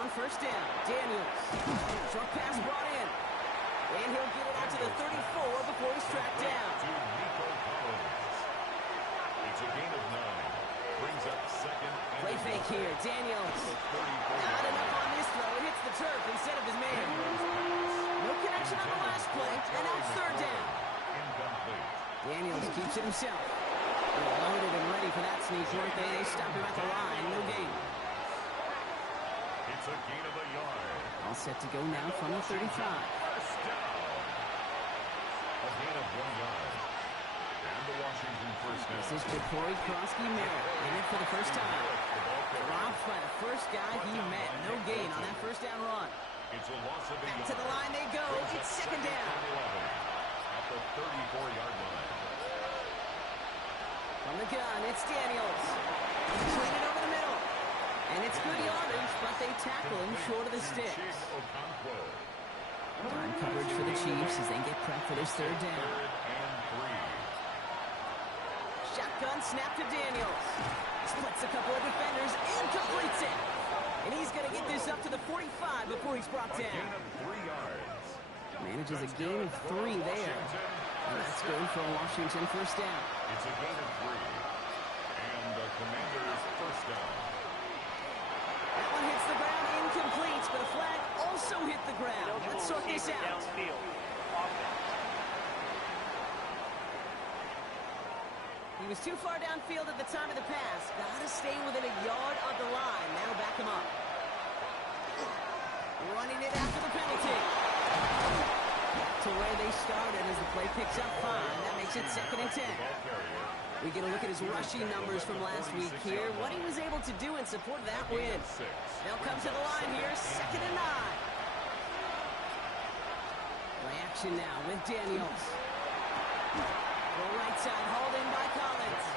on first down. Daniels. Short pass brought in. And he'll get it out to the 34 before he's tracked down. It's a gain of 9. Brings up second. Play fake here. Daniels. Not enough on this throw. It hits the turf instead of his man. No connection on the last play. And now it's third down. Daniels keeps it himself. They're loaded and ready for that sneak, weren't they? They stop him at the line. No gain. It's a gain of a yard. All set to go now from the 35. First down. A gain of 1 yard. And the Washington first down. This is Jacory Merritt in it for the first time. Dropped by the first guy he met. No gain on that first down run. It's a loss of a Back yard. to the line they go. It's second down. At the 34-yard line. From the gun, it's Daniels. He's playing it over the middle. And it's good yardage, but they tackle him short of the sticks. Time coverage for the Chiefs as they get prep for this third down. Shotgun snap to Daniels. Splits a couple of defenders and completes it. And he's going to get this up to the 45 before he's brought down. Manages a gain of 3 there. And that's good for a Washington first down. It's a gain of 3. And the Commanders first down. That one hits the ground, incomplete, but a flag also hit the ground. Let's sort this out. Downfield. Offense. He was too far downfield at the time of the pass. Gotta stay within a yard of the line. Now back him up. Running it after the penalty. To where they started as the play picks up 5. That makes it 2nd and 10. We get a look at his rushing numbers from last week here. What he was able to do in support of that win. They'll come to the line here. 2nd and 9. Play action now with Daniels. Well, right side, hauled in by Collins.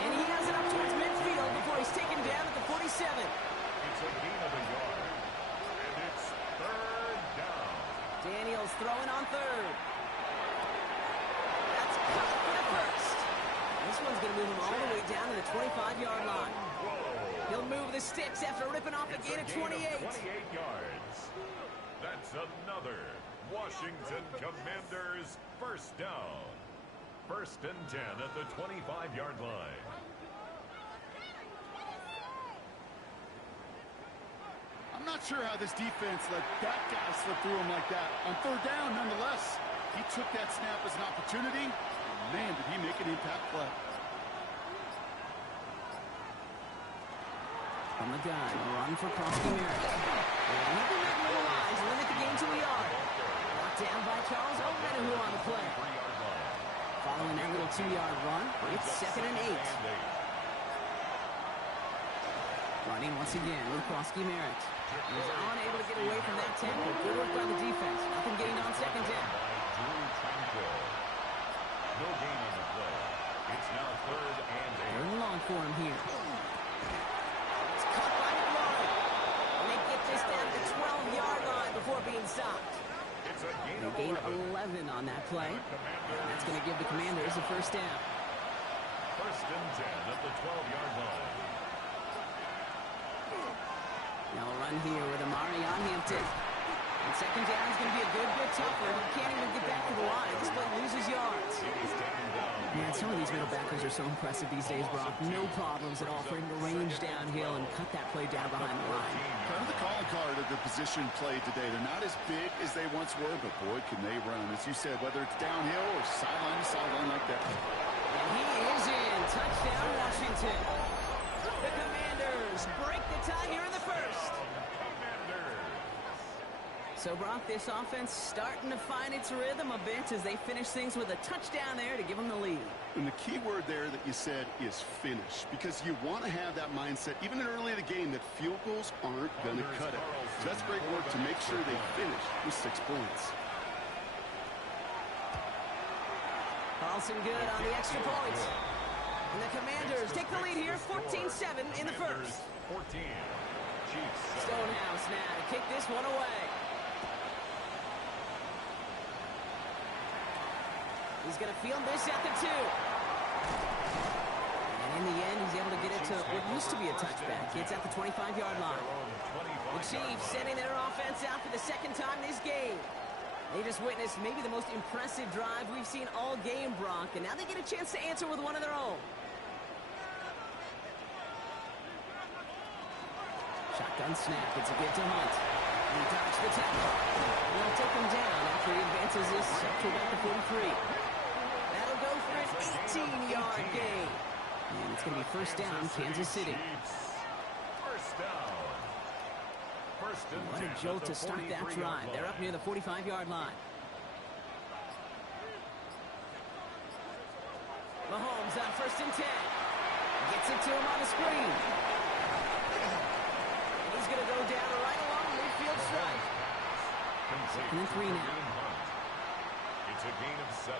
And he has it up towards midfield before he's taken down at the 47. It's a gain of a yard. And it's third down. Daniels throwing on third. That's caught for the first. This one's going to move him all the way down to the 25-yard line. He'll move the sticks after ripping off a gain of 28. 28 yards. That's another Washington Commanders first down. 1st and 10 at the 25-yard line. I'm not sure how this defense let that guy slip through him like that. On third down, nonetheless, he took that snap as an opportunity. Man, did he make an impact play. From the gun, a run for Merritt. And he can make little lines, limit the game to a yard. Knocked down by Charles O'Menahu on the play. Following that little 2-yard run, it's 2nd and 8. Running once again with Merritt. He was unable to get away from that tackle. Good work by the defense. Nothing gained on 2nd down. No gain on the play. It's now 3rd and 8. Third and long for him here. It's caught by McLaurin. And they get this down to the 12-yard line before being stopped. It's a gain They of gain 11. 11 on that play. And that's going to give the Commanders a first down. 1st and 10 at the 12-yard line. Now a run here with Amari on Hampton. And 2nd down is going to be a good bit tougher. He can't even get back to the line. This play loses yards. Man, some of these middle backers are so impressive these days, Brock. No problems at all for him to range downhill and cut that play down behind the line. Kind of the calling card of the position played today. They're not as big as they once were, but boy, can they run. As you said, whether it's downhill or sideline to sideline like that. And he is in. Touchdown, Washington. The Commanders break the tie here in the first. So, Brock, this offense starting to find its rhythm a bit as they finish things with a touchdown there to give them the lead. And the key word there that you said is finish, because you want to have that mindset, even in early in the game, that field goals aren't going to cut it. So that's great work to make sure they finish with 6 points. Carlson good on the extra point. And the Commanders take the lead here, 14-7 in the first. 14. Chiefs. Stonehouse now to kick this one away. He's going to field this at the 2. And in the end, he's able to get it to what supposed to be a touchback. It's at the 25-yard line. The Chiefs sending their offense out for the second time this game. They just witnessed maybe the most impressive drive we've seen all game, Brock, and now they get a chance to answer with one of their own. Shotgun snap. It's a give to Hunt. He dodged the tackle. And they'll take him down after he advances this up to about the 43. That'll go for an 18-yard gain. And it's going to be first down, Kansas City. First down. What a jolt to start that drive. They're up near the 45-yard line. Mahomes on first and 10. Gets it to him on the screen. And he's going to go down right along the midfield stripe. Second and 3 now. It's a gain of 7.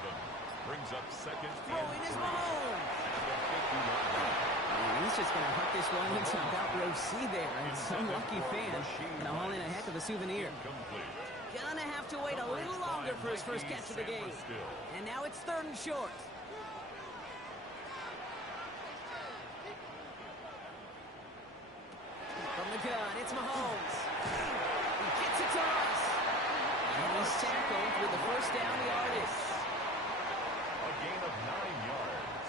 Brings up second. Throwing is Mahomes. He's just going to huck this one into about row C there. And some lucky fan going to haul in a heck of a souvenir. Gonna have to wait a little longer for his first catch of the game. And now it's 3rd and short. From the gun, it's Mahomes. He gets it to Russ. And he's tackled with the first down yardage. A gain of 9 yards.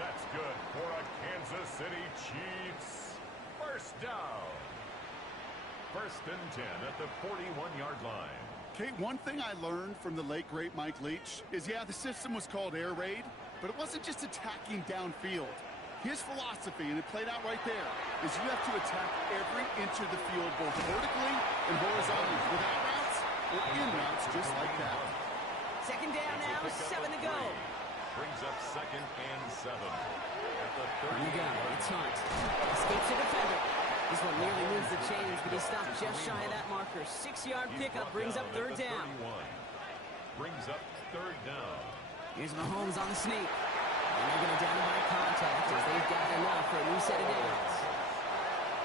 That's good for a Kansas City Chiefs. First down. First and 10 at the 41-yard line. Kate, one thing I learned from the late, great Mike Leach is, yeah, the system was called air raid, but it wasn't just attacking downfield. His philosophy, and it played out right there, is you have to attack every inch of the field, both vertically and horizontally, without routes or in routes, just like that. Second down now, 7 to go. Brings up second and 7. At the On the gun, it's Hunt. Escapes a defender. This one nearly moves the chains, but he stopped just shy of that marker. 6-yard pickup brings up 3rd down. Brings up 3rd down. Here's Mahomes on the sneak. And they're going to down by contact as they've got enough for a new set of downs.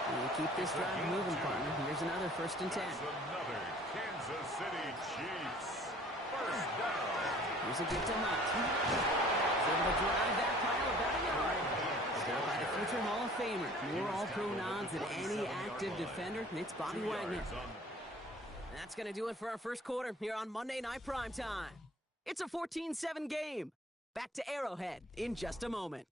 We'll keep this drive moving, partner. Here's another 1st and 10. Another Kansas City Chiefs. First down. Here's a give to Hunt. He's able to drive that pile about a yard. Still by the future Hall of Famer. More All-Pro nods than any active defender. It's Bobby Wagner. That's going to do it for our first quarter here on Monday Night Primetime. It's a 14-7 game. Back to Arrowhead in just a moment.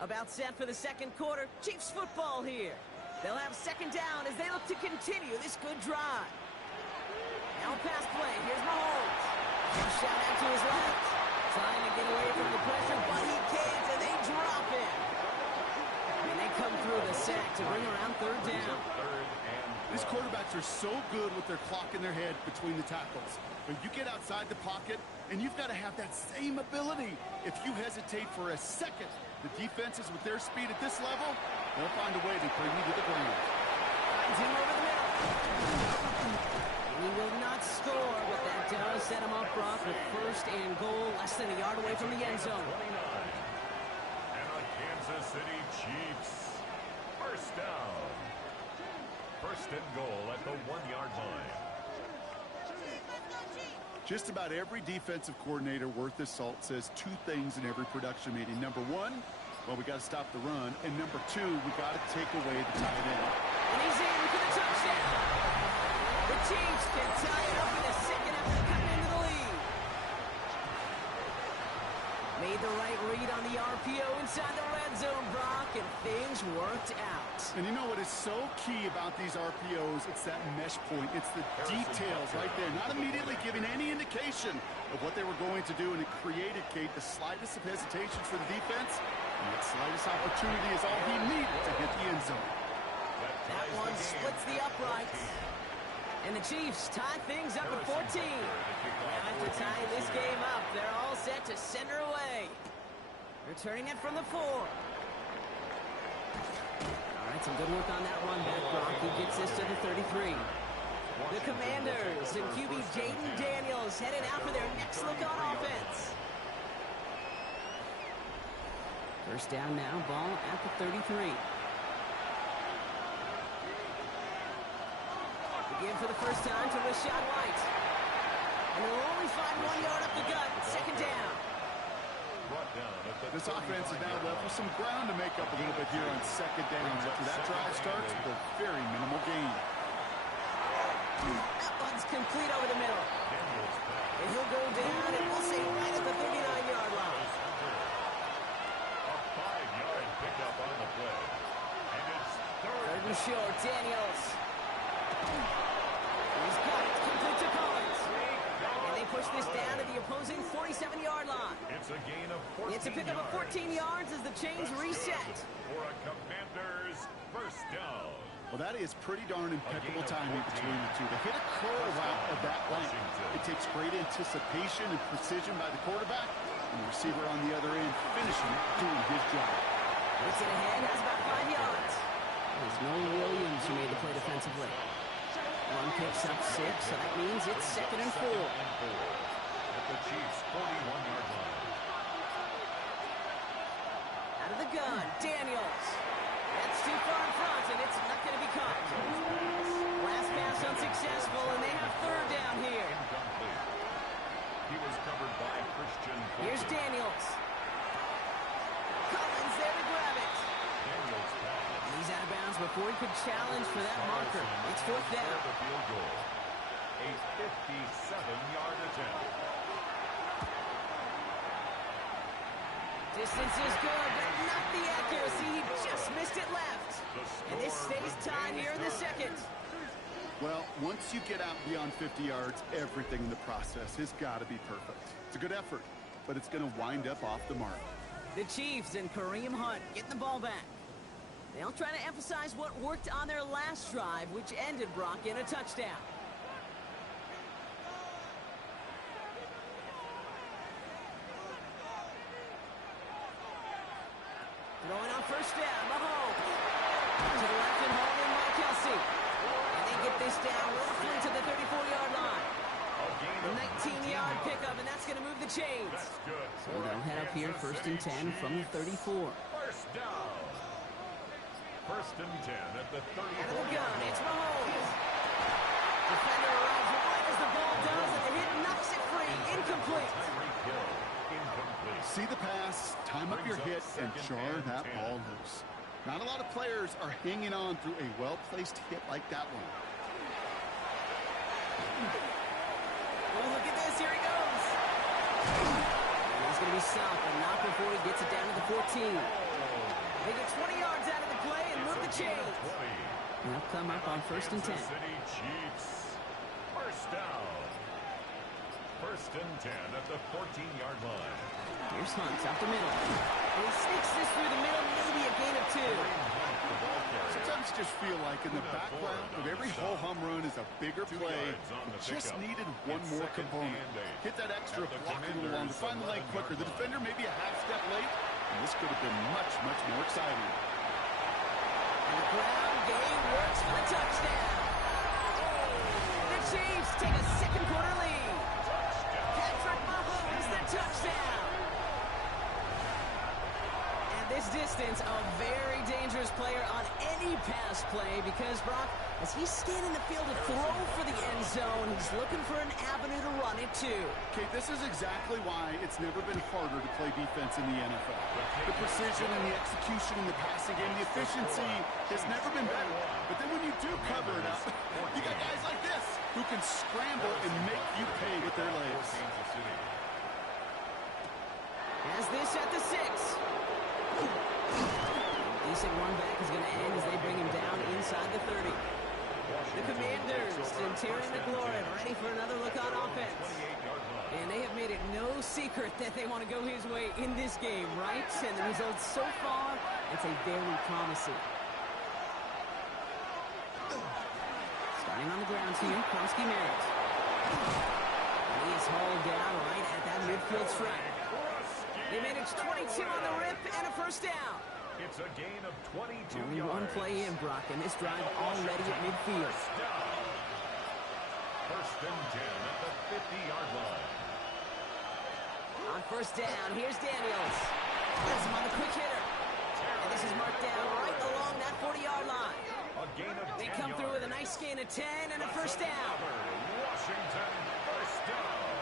About set for the second quarter. Chiefs football here. They'll have second down as they look to continue this good drive. Now pass play. Here's Mahomes. Shout out to his left. Trying to get away from the pressure, but he can't, and they drop him. And they come through the sack to bring around 3rd down. These quarterbacks are so good with their clock in their head between the tackles. But you get outside the pocket, and you've got to have that same ability. If you hesitate for a second, the defenses with their speed at this level, they'll find a way to bring you to the ground. Finds him over the middle. He will not score, but that does set him up, Brock, with 1st and goal, less than a yard away from the end zone. And a Kansas City Chiefs. First down. 1st and goal at the 1-yard line. Just about every defensive coordinator worth his salt says 2 things in every production meeting. Number 1, well, we got to stop the run. And number 2, we got to take away the tight end. And he's in for the touchdown. The Chiefs can tie it up in a second after cutting into the lead. Made the right read on the RPO inside the red zone, Brock, and things worked out. And you know what is so key about these RPOs? It's that mesh point. It's the details right there. Not immediately giving any indication of what they were going to do, and it created, Kate, the slightest of hesitations for the defense. And that slightest opportunity is all he needed to hit the end zone. That one splits the uprights. And the Chiefs tie things up at 14. Now after tying this game up, they're all set to send her away. Returning it from the 4. All right, some good work on that run back, Brock. He gets this to the 33. The Commanders and QB Jaden Daniels heading out for their next look on offense. First down now, ball at the 33. in for the first time to Rashad White. And they'll only find 1 yard up the gut. Second down. This offense is now left with some ground to make up a little bit here on second down. After that drive starts with a very minimal gain. That one's complete over the middle. And he'll go down, and we'll say right at the 39-yard line. A 5-yard pickup on the play. And it's Third and short, Daniels. He's got it, complete to Collins. And they push this down to the opposing 47-yard line. It's a gain of 14 It's a pickup of 14 yards as the chains reset. For a Commanders first down. Well, that is pretty darn impeccable timing between the two. They hit a curl route of that length. It takes great anticipation and precision by the quarterback, and the receiver on the other end finishing it, doing his job. Puts it ahead, has about 5 yards. There's no Williams who made the play defensively. One picks up 6, so that means it's 2nd and 4. At the Chiefs' 41-yard line. Out of the gun, Daniels. That's too far in front, and it's not going to be caught. Last pass unsuccessful, and they have third down here. Incomplete. He was covered by Christian. Here's Daniels. Collins there to grab it. Daniels pass. And he's out of bounds before he could challenge for that marker. It's fourth down. The field goal. A 57-yard attempt. Distance is good, but not the accuracy. He just missed it left. And this stays tied here in the second. Well, once you get out beyond 50 yards, everything in the process has got to be perfect. It's a good effort, but it's going to wind up off the mark. The Chiefs and Kareem Hunt getting the ball back. They'll try to emphasize what worked on their last drive, which ended, Brock, in a touchdown. Throwing on first down, Mahomes. To the left and hauled in by Kelsey. And they get this down roughly to the 34-yard line. A 19-yard pickup, and that's going to move the chains. That's good. So they'll head up here, 1st and 10 from the 34. First down. 1st and 10 at the 34. Out of the gun, it's Mahomes. Defender arrives right as the ball does, and the hit knocks it free. Incomplete. Incomplete. See the pass, time up your hit, and jar that ball loose. Not a lot of players are hanging on through a well-placed hit like that one. Oh, look at this. Here he goes. And he's going to be stopped, but not before he gets it down to the 14. They get 20 yards out of the play and move the chains. They'll come up on 1st and 10. City Chiefs. First down. 1st and 10 at the 14-yard line. Here's Hunt out the middle. And he sneaks this through the middle, maybe a gain of 2. Sometimes you just feel like in the background of every ho-hum run is a bigger play. It just needed one more component. Hit that extra block a little longer, find the leg quicker. The defender maybe a half step late, and this could have been much, much more exciting. And the ground game works for the touchdown. The Chiefs take a second quarter lead. Patrick Mahomes, the touchdown. And this distance, a very dangerous player on any pass play because, Brock, as he's scanning the field to throw for the end zone, he's looking for an avenue to run it to. Okay, this is exactly why it's never been harder to play defense in the NFL. The precision and the execution in the passing game, the efficiency has never been better. But then when you do cover it up, you got guys like this who can scramble and make you pay with their legs. Has this at the 6. Decent run back is going to end as they bring him down inside the 30. The Commanders tearing the glory, ready for another look on offense. And they have made it no secret that they want to go his way in this game, right? And the results so far, it's a very promising. Starting on the ground here, Kromsky Merritt. And he is hauled down right at that midfield stripe. They managed 22 on the rip and a first down. It's a gain of 22 Only yards. one play in, Brock, and this drive already at midfield. 1st and 10 at the 50-yard line. On first down, here's Daniels. Gets him on the quick hitter. And this is marked down right along that 40-yard line. A gain of 10 They come through with a yards. nice gain of 10 and a first down. Washington, first down.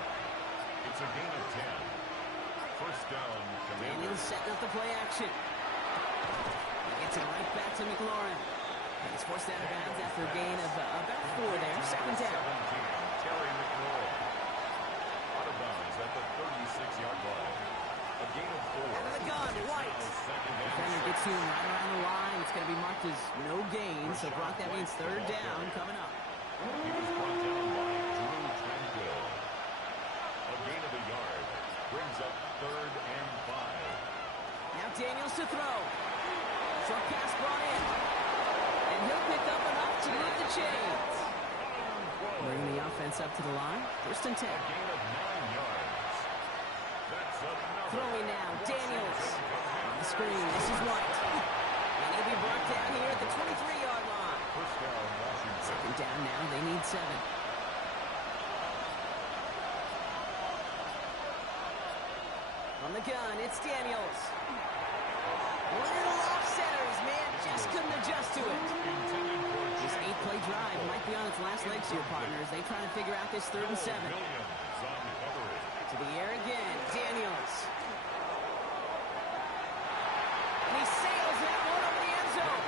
It's a gain of 10. First down, Daniels setting up the play action. He gets it right back to McLaurin. And he's forced out of bounds after a gain of about 4 there. Second down. Terry McLaurin. Out of bounds at the 36-yard line. A gain of 4. Out of the gun, White. Defender gets to him right around the line. It's going to be marked as no gain. So, Brock, that means third down coming up. He was brought down by Drew Tranquill. A gain of a yard. Brings up third and 5. Now Daniels to throw. Short pass brought in. And he'll pick up enough to move the chains. Bringing the offense up to the line. First and 10. A gain of 9 yards. That's another. Throwing now, Daniels. On the screen, this is White. And he'll be brought down here at the 23-yard line. First down, Washington. Second down now, they need 7. On the gun, it's Daniels. Little off center. His man just couldn't adjust to it. This 8-play drive might be on its last legs here, partners. They try to figure out this 3rd and 7. To the air again, Daniels. And he sails that one over the end zone.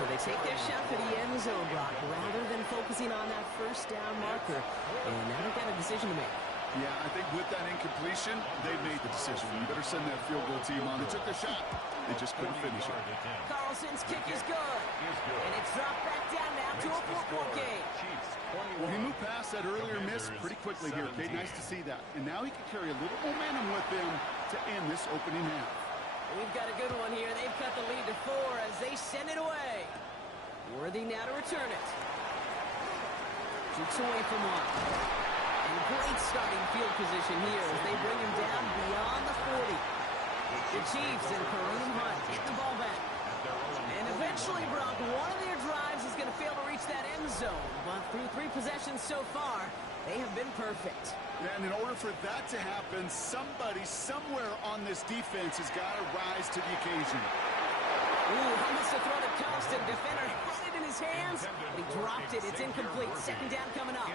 So they take their shot for the end zone, Brock, rather than focusing on that first down marker. And now they've got a decision to make. Yeah, I think with that incompletion, they made the decision. You better send that field goal team on. They took their shot. They just couldn't finish it. Carlson's kick is good. And it's dropped back down now to a 4-point game. Well, he moved past that earlier miss pretty quickly here, Kate. Nice to see that. And now he can carry a little momentum with him to end this opening half. We've got a good one here. They've cut the lead to 4 as they send it away. Worthy now to return it. Shoots away from one. And great starting field position here as they bring him down beyond the 40. The Chiefs and Kareem Hunt hit the ball back. And eventually, Brock, one of their drives is going to fail to reach that end zone. But through 3 possessions so far, they have been perfect. And in order for that to happen, somebody somewhere on this defense has got to rise to the occasion. Ooh, he must have thrown it Constant. Defender had it in his hands, but he dropped it. It's incomplete. Second down coming up.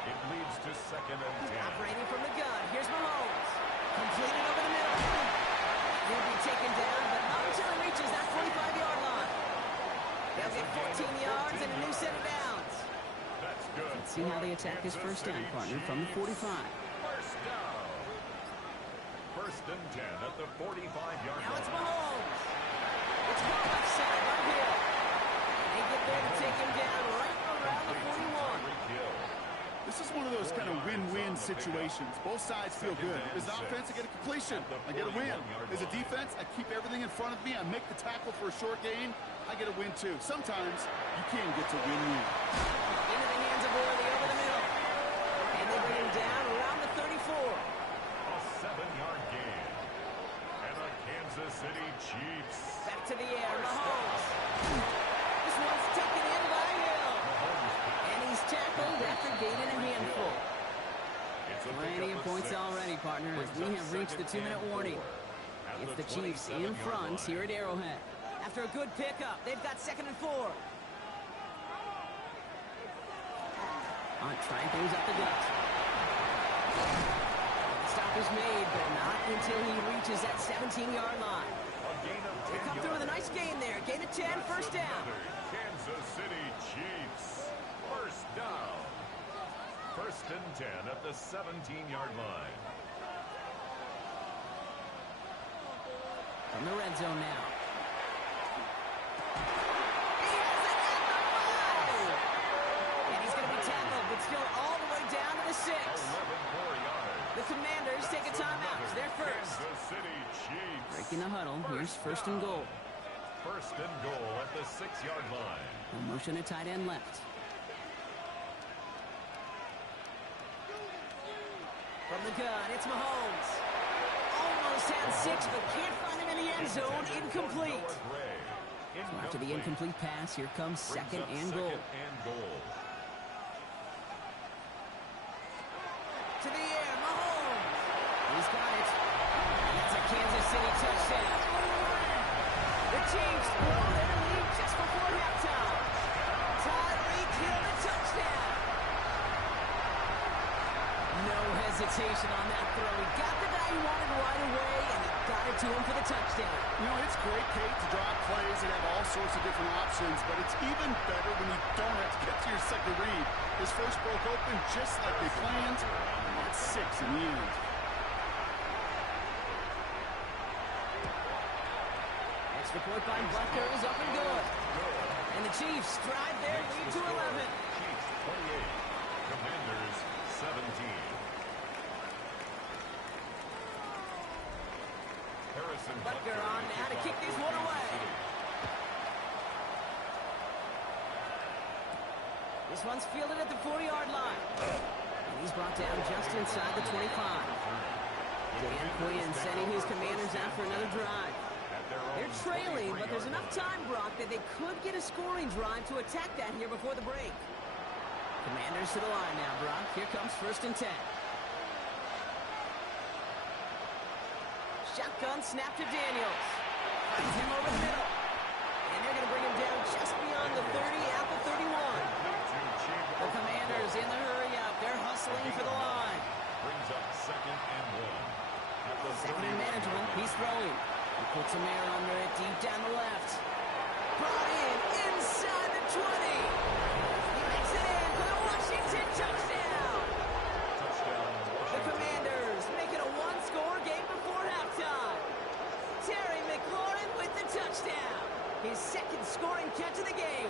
It leads to 2nd and 10. Operating from the gun. Here's Mahomes. Completed over the middle. He'll be taken down, but not until he reaches that 45-yard line. They'll get 14 yards and a new set of downs. That's good. Let's see how they attack this first down, partner, from the 45. First down. First and 10 at the 45-yard line. Now it's Mahomes. It's caught left side, right here. They get there to take him down right around the 41. This is one of those kind of win-win situations. Both sides feel good. As an offense, I get a completion. I get a win. As a defense, I keep everything in front of me. I make the tackle for a short gain. I get a win, too. Sometimes you can get to win-win. Into the hands of Worthy over the middle. And they bring him down around the 34. A 7-yard gain. And the Kansas City Chiefs. Back to the air, Mahomes. This one's taken in by Hill. And he's tackled after gaining a handful. Plenty of points already, partner, as we have reached the 2-minute warning. It's the Chiefs in front here at Arrowhead. After a good pickup, they've got 2nd and 4. Hunt trying things up the gut. Stop is made, but not until he reaches that 17-yard line. They come through with a nice gain there. Gain of 10, first down. Kansas City Chiefs. First down. First and 10 at the 17-yard line. From the red zone now. And he's going to be tackled, but still all the way down to the 6. The Commanders take a timeout. They're first. Kansas City Chiefs. Breaking the huddle. Here's first and goal. First and goal at the 6-yard line. No motion at tight end left. From the gun, it's Mahomes. Almost had 6, but can't find him in the end zone. Incomplete. So after the incomplete pass, here comes 2nd and goal. To the air, Mahomes. He's got it. And that's a Kansas City touchdown. The Chiefs blow their lead hesitation on that throw. He got the guy he wanted right away, and he got it to him for the touchdown. You know, it's great, Kate, to draw plays and have all sorts of different options, but it's even better when you don't have to get to your second read. His first broke open just like they planned, and that's 6 in the end. Extra point by Butker is up and good. And the Chiefs drive their lead to 11. Chiefs 28, Commanders 17. Harrison Butker on now to kick this one away. This one's fielded at the 40-yard line. And he's brought down just inside the 25. Dan Quinn sending his Commanders out for another drive. They're trailing, but there's enough time, Brock, that they could get a scoring drive to attack that here before the break. Commanders to the line now, Brock. Here comes 1st and 10. Shotgun snap to Daniels. Finds him over the middle. And they're going to bring him down just beyond the 30 at the 31. The Commanders in the hurry-up. They're hustling for the line. Brings up 2nd and 1. Second and manageable. He's throwing. He puts some air under it deep down the left. Brought in inside the 20. He makes it in for the Washington touchdown. The Commanders make it a one-score game before halftime. Terry McLaurin with the touchdown. His 2nd scoring catch of the game.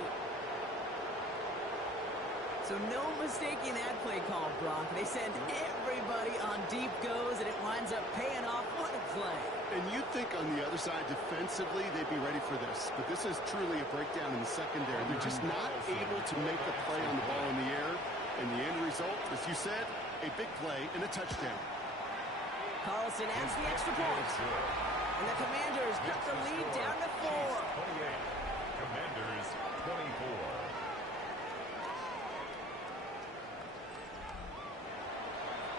So no mistaking that play call, Brock. They send everybody on deep goes, and it winds up paying off. What a play. And you'd think on the other side, defensively, they'd be ready for this. But this is truly a breakdown in the secondary. They're just not able to make a play on the ball in the air. And the end result, as you said, a big play and a touchdown. Carlson adds the extra point. And the Commanders cut the lead down to 4. 28, Commanders 24.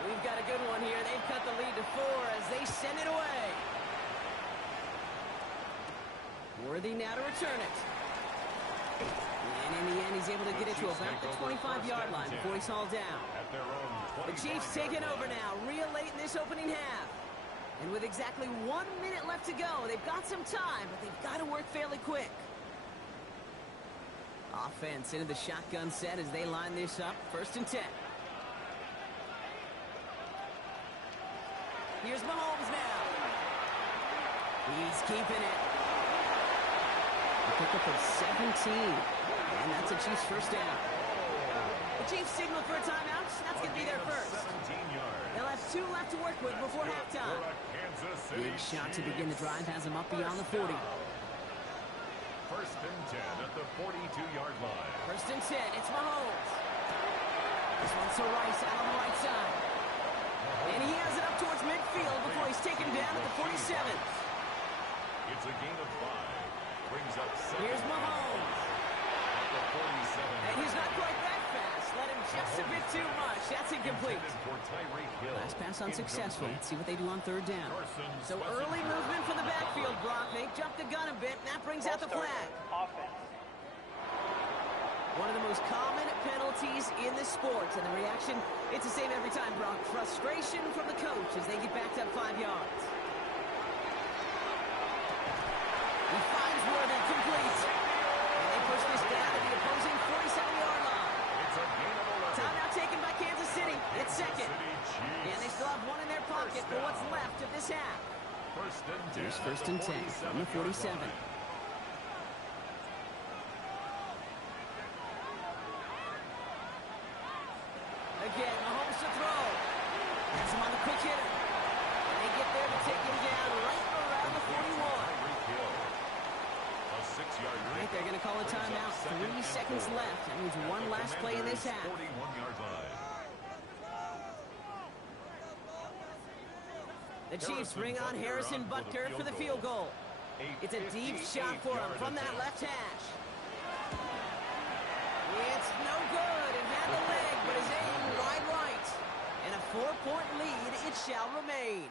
We've got a good one here. They've cut the lead to 4 as they send it away. Worthy now to return it. And in the end, he's able to get it to about the 25-yard line before he's hauled down. The Chiefs taking over now, real late in this opening half. And with exactly 1 minute left to go, they've got some time, but they've got to work fairly quick. Offense into the shotgun set as they line this up. 1st and 10. Here's Mahomes now. He's keeping it. A pickup of 17. And that's a Chiefs 1st down. The Chiefs signal for a timeout. That's going to be their first. They'll have 2 left to work with before halftime. Big shot to begin the drive has them up beyond the 40. 1st and 10 at the 42-yard line. 1st and 10. It's Mahomes. This one's to Rice out on the right side. And he has it up towards midfield before he's taken down at the 47. It's a gain of 5. Brings up 7. Here's Mahomes. At the 47. And he's not quite that fast. Let him just a bit too much. That's incomplete. Last pass unsuccessful. Let's see what they do on 3rd down. So early movement from the backfield, Brock. They jumped the gun a bit, and that brings out the flag. Offense. One of the most common penalties in the sport, and the reaction, it's the same every time, Brock. Frustration from the coach as they get backed up 5 yards. He finds Worthy complete. And they push this down to the opposing 47-yard line. Timeout taken by Kansas City. It's 2nd. And they still have 1 in their pocket for what's left of this half. Here's 1st and 10 from the 47. Again, Mahomes to throw. Has him on the quick hitter. And they get there to take him down right around the 41. All right, they're going to call a timeout. 3 seconds left. That means 1 last play in this half. The Chiefs bring on Harrison Butker for the field goal. It's a deep shot for him from that left hash. It's no good. It had the leg, but his aim wide right. And a 4-point lead, it shall remain.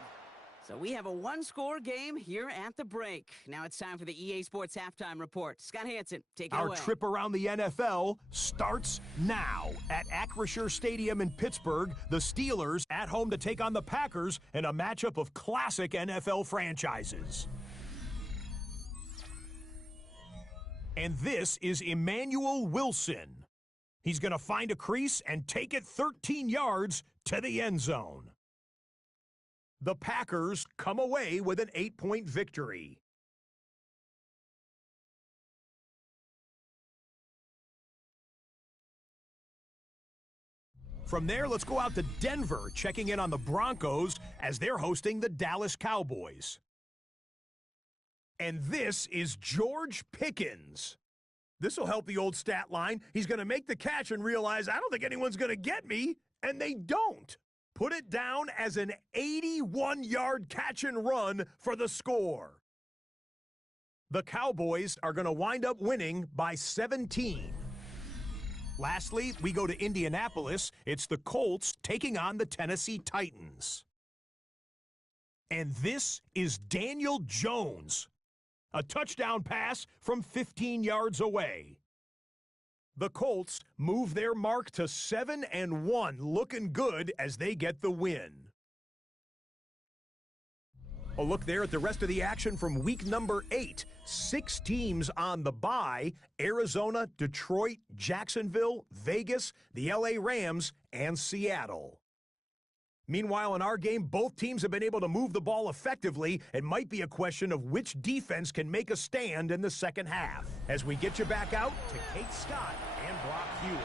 So we have a one-score game here at the break. Now it's time for the EA Sports Halftime Report. Scott Hansen, take it away. Our trip around the NFL starts now. At Acrisure Stadium in Pittsburgh, the Steelers at home to take on the Packers in a matchup of classic NFL franchises. And this is Emmanuel Wilson. He's going to find a crease and take it 13 yards to the end zone. The Packers come away with an 8-point victory. From there, let's go out to Denver, checking in on the Broncos as they're hosting the Dallas Cowboys. And this is George Pickens. This will help the old stat line. He's going to make the catch and realize, I don't think anyone's going to get me, and they don't. Put it down as an 81-yard catch and run for the score. The Cowboys are going to wind up winning by 17. Lastly, we go to Indianapolis. It's the Colts taking on the Tennessee Titans. And this is Daniel Jones. A touchdown pass from 15 yards away. The Colts move their mark to 7-1, looking good as they get the win. A look there at the rest of the action from week number 8. 6 teams on the bye: Arizona, Detroit, Jacksonville, Vegas, the LA Rams, and Seattle. Meanwhile, in our game, both teams have been able to move the ball effectively. It might be a question of which defense can make a stand in the second half. As we get you back out to Kate Scott and Brock Hewitt.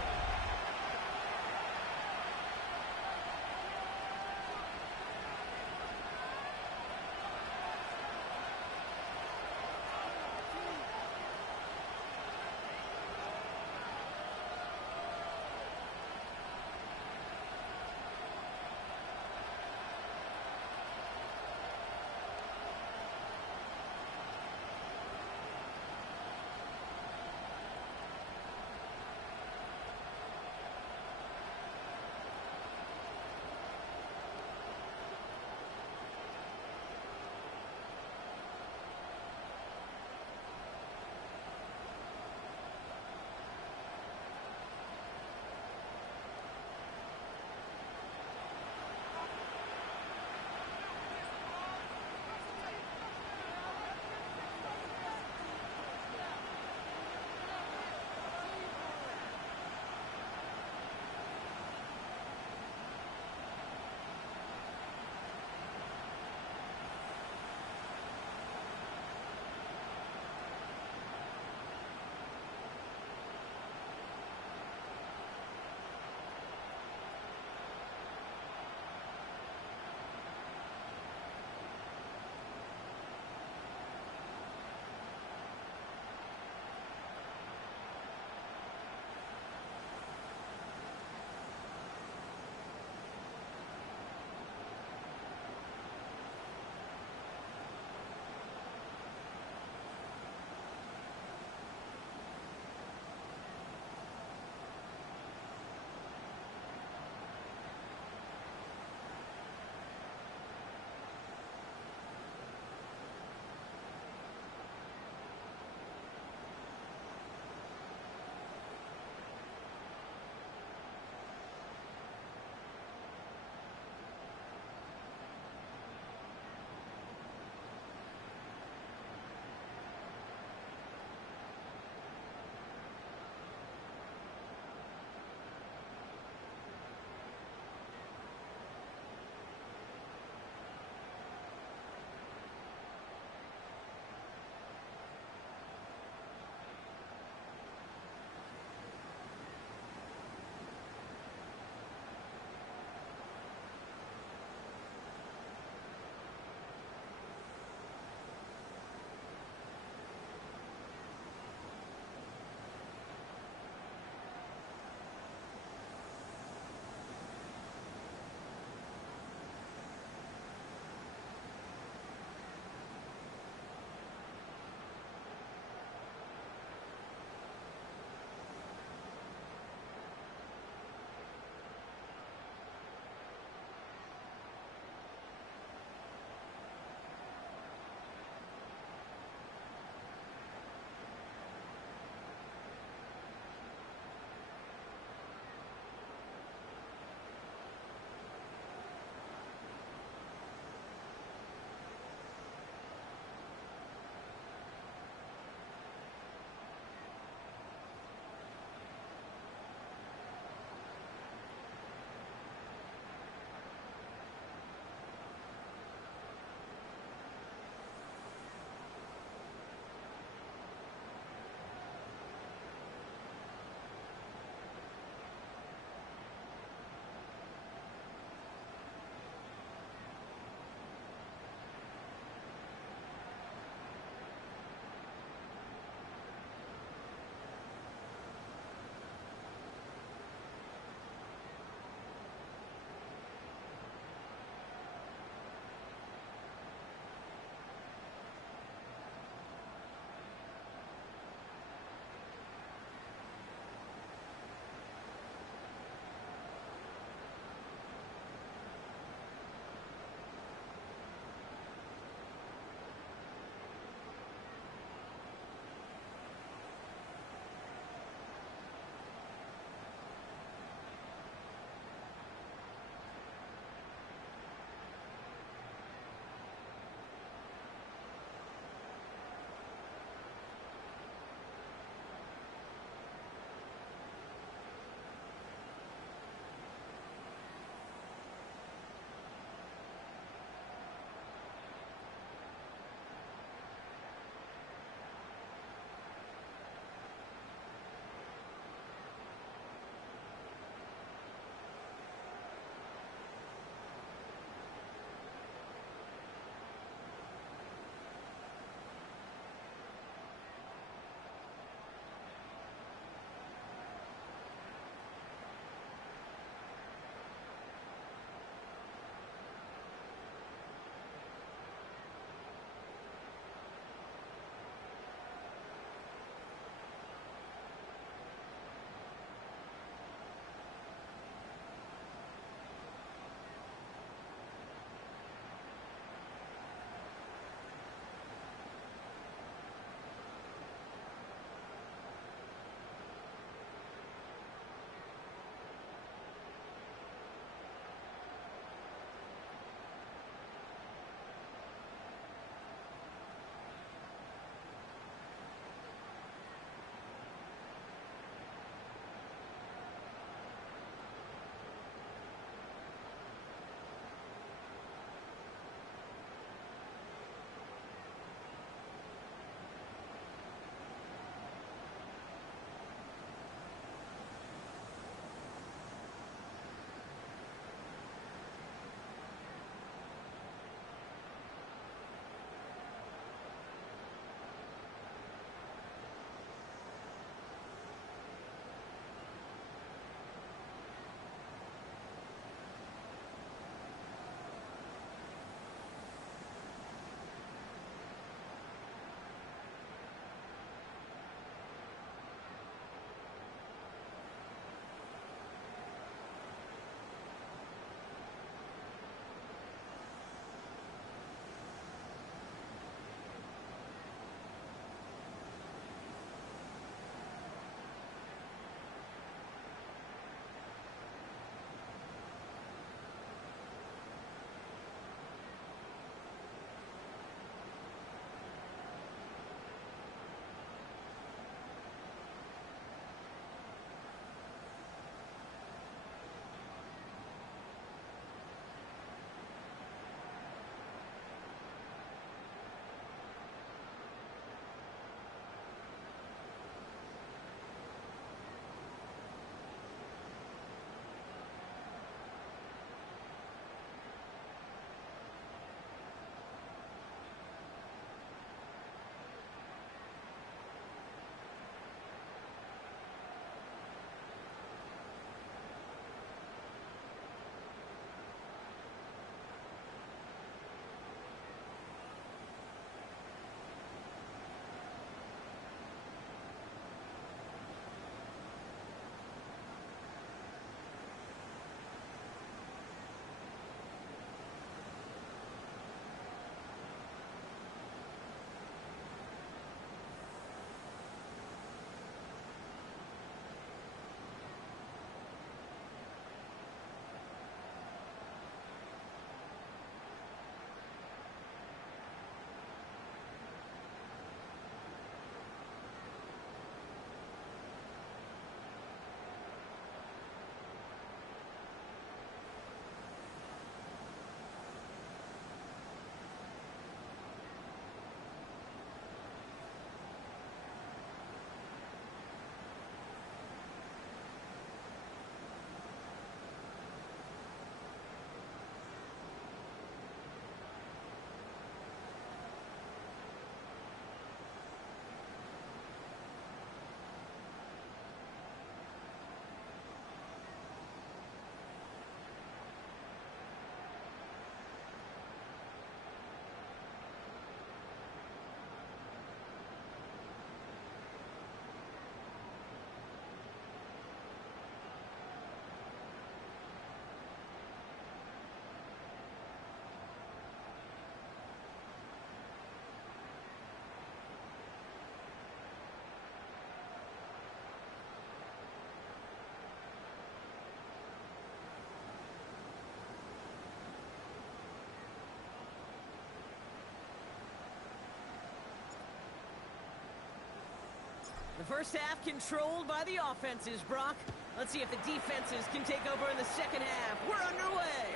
first half controlled by the offenses, Brock. Let's see if the defenses can take over in the second half. We're underway.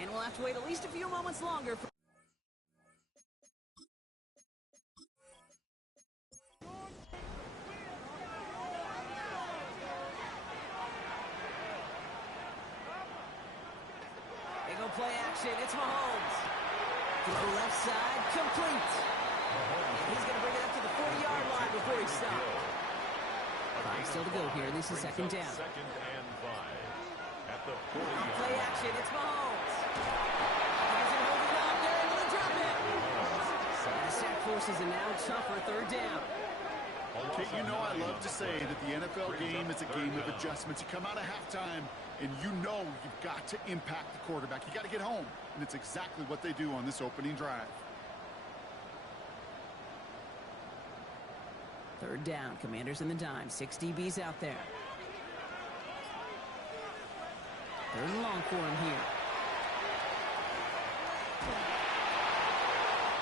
And we'll have to wait at least a few moments longer for... They go play action. It's Mahomes. Throw left side, complete. And he's going to bring it up to the 40-yard line before he stops. 5 still to go here. This is second down. Second and 5. At the 40. Play action. It's Mahomes. He's going to hold it up. They're able to drop it. The sack forces a now tougher third down. Okay, you know I love to say that the NFL game is a game of adjustments. You come out of halftime, and you know you've got to impact the quarterback. You got to get home, and it's exactly what they do on this opening drive. Third down. Commanders in the dime. 6 DBs out there. Third and long for him here.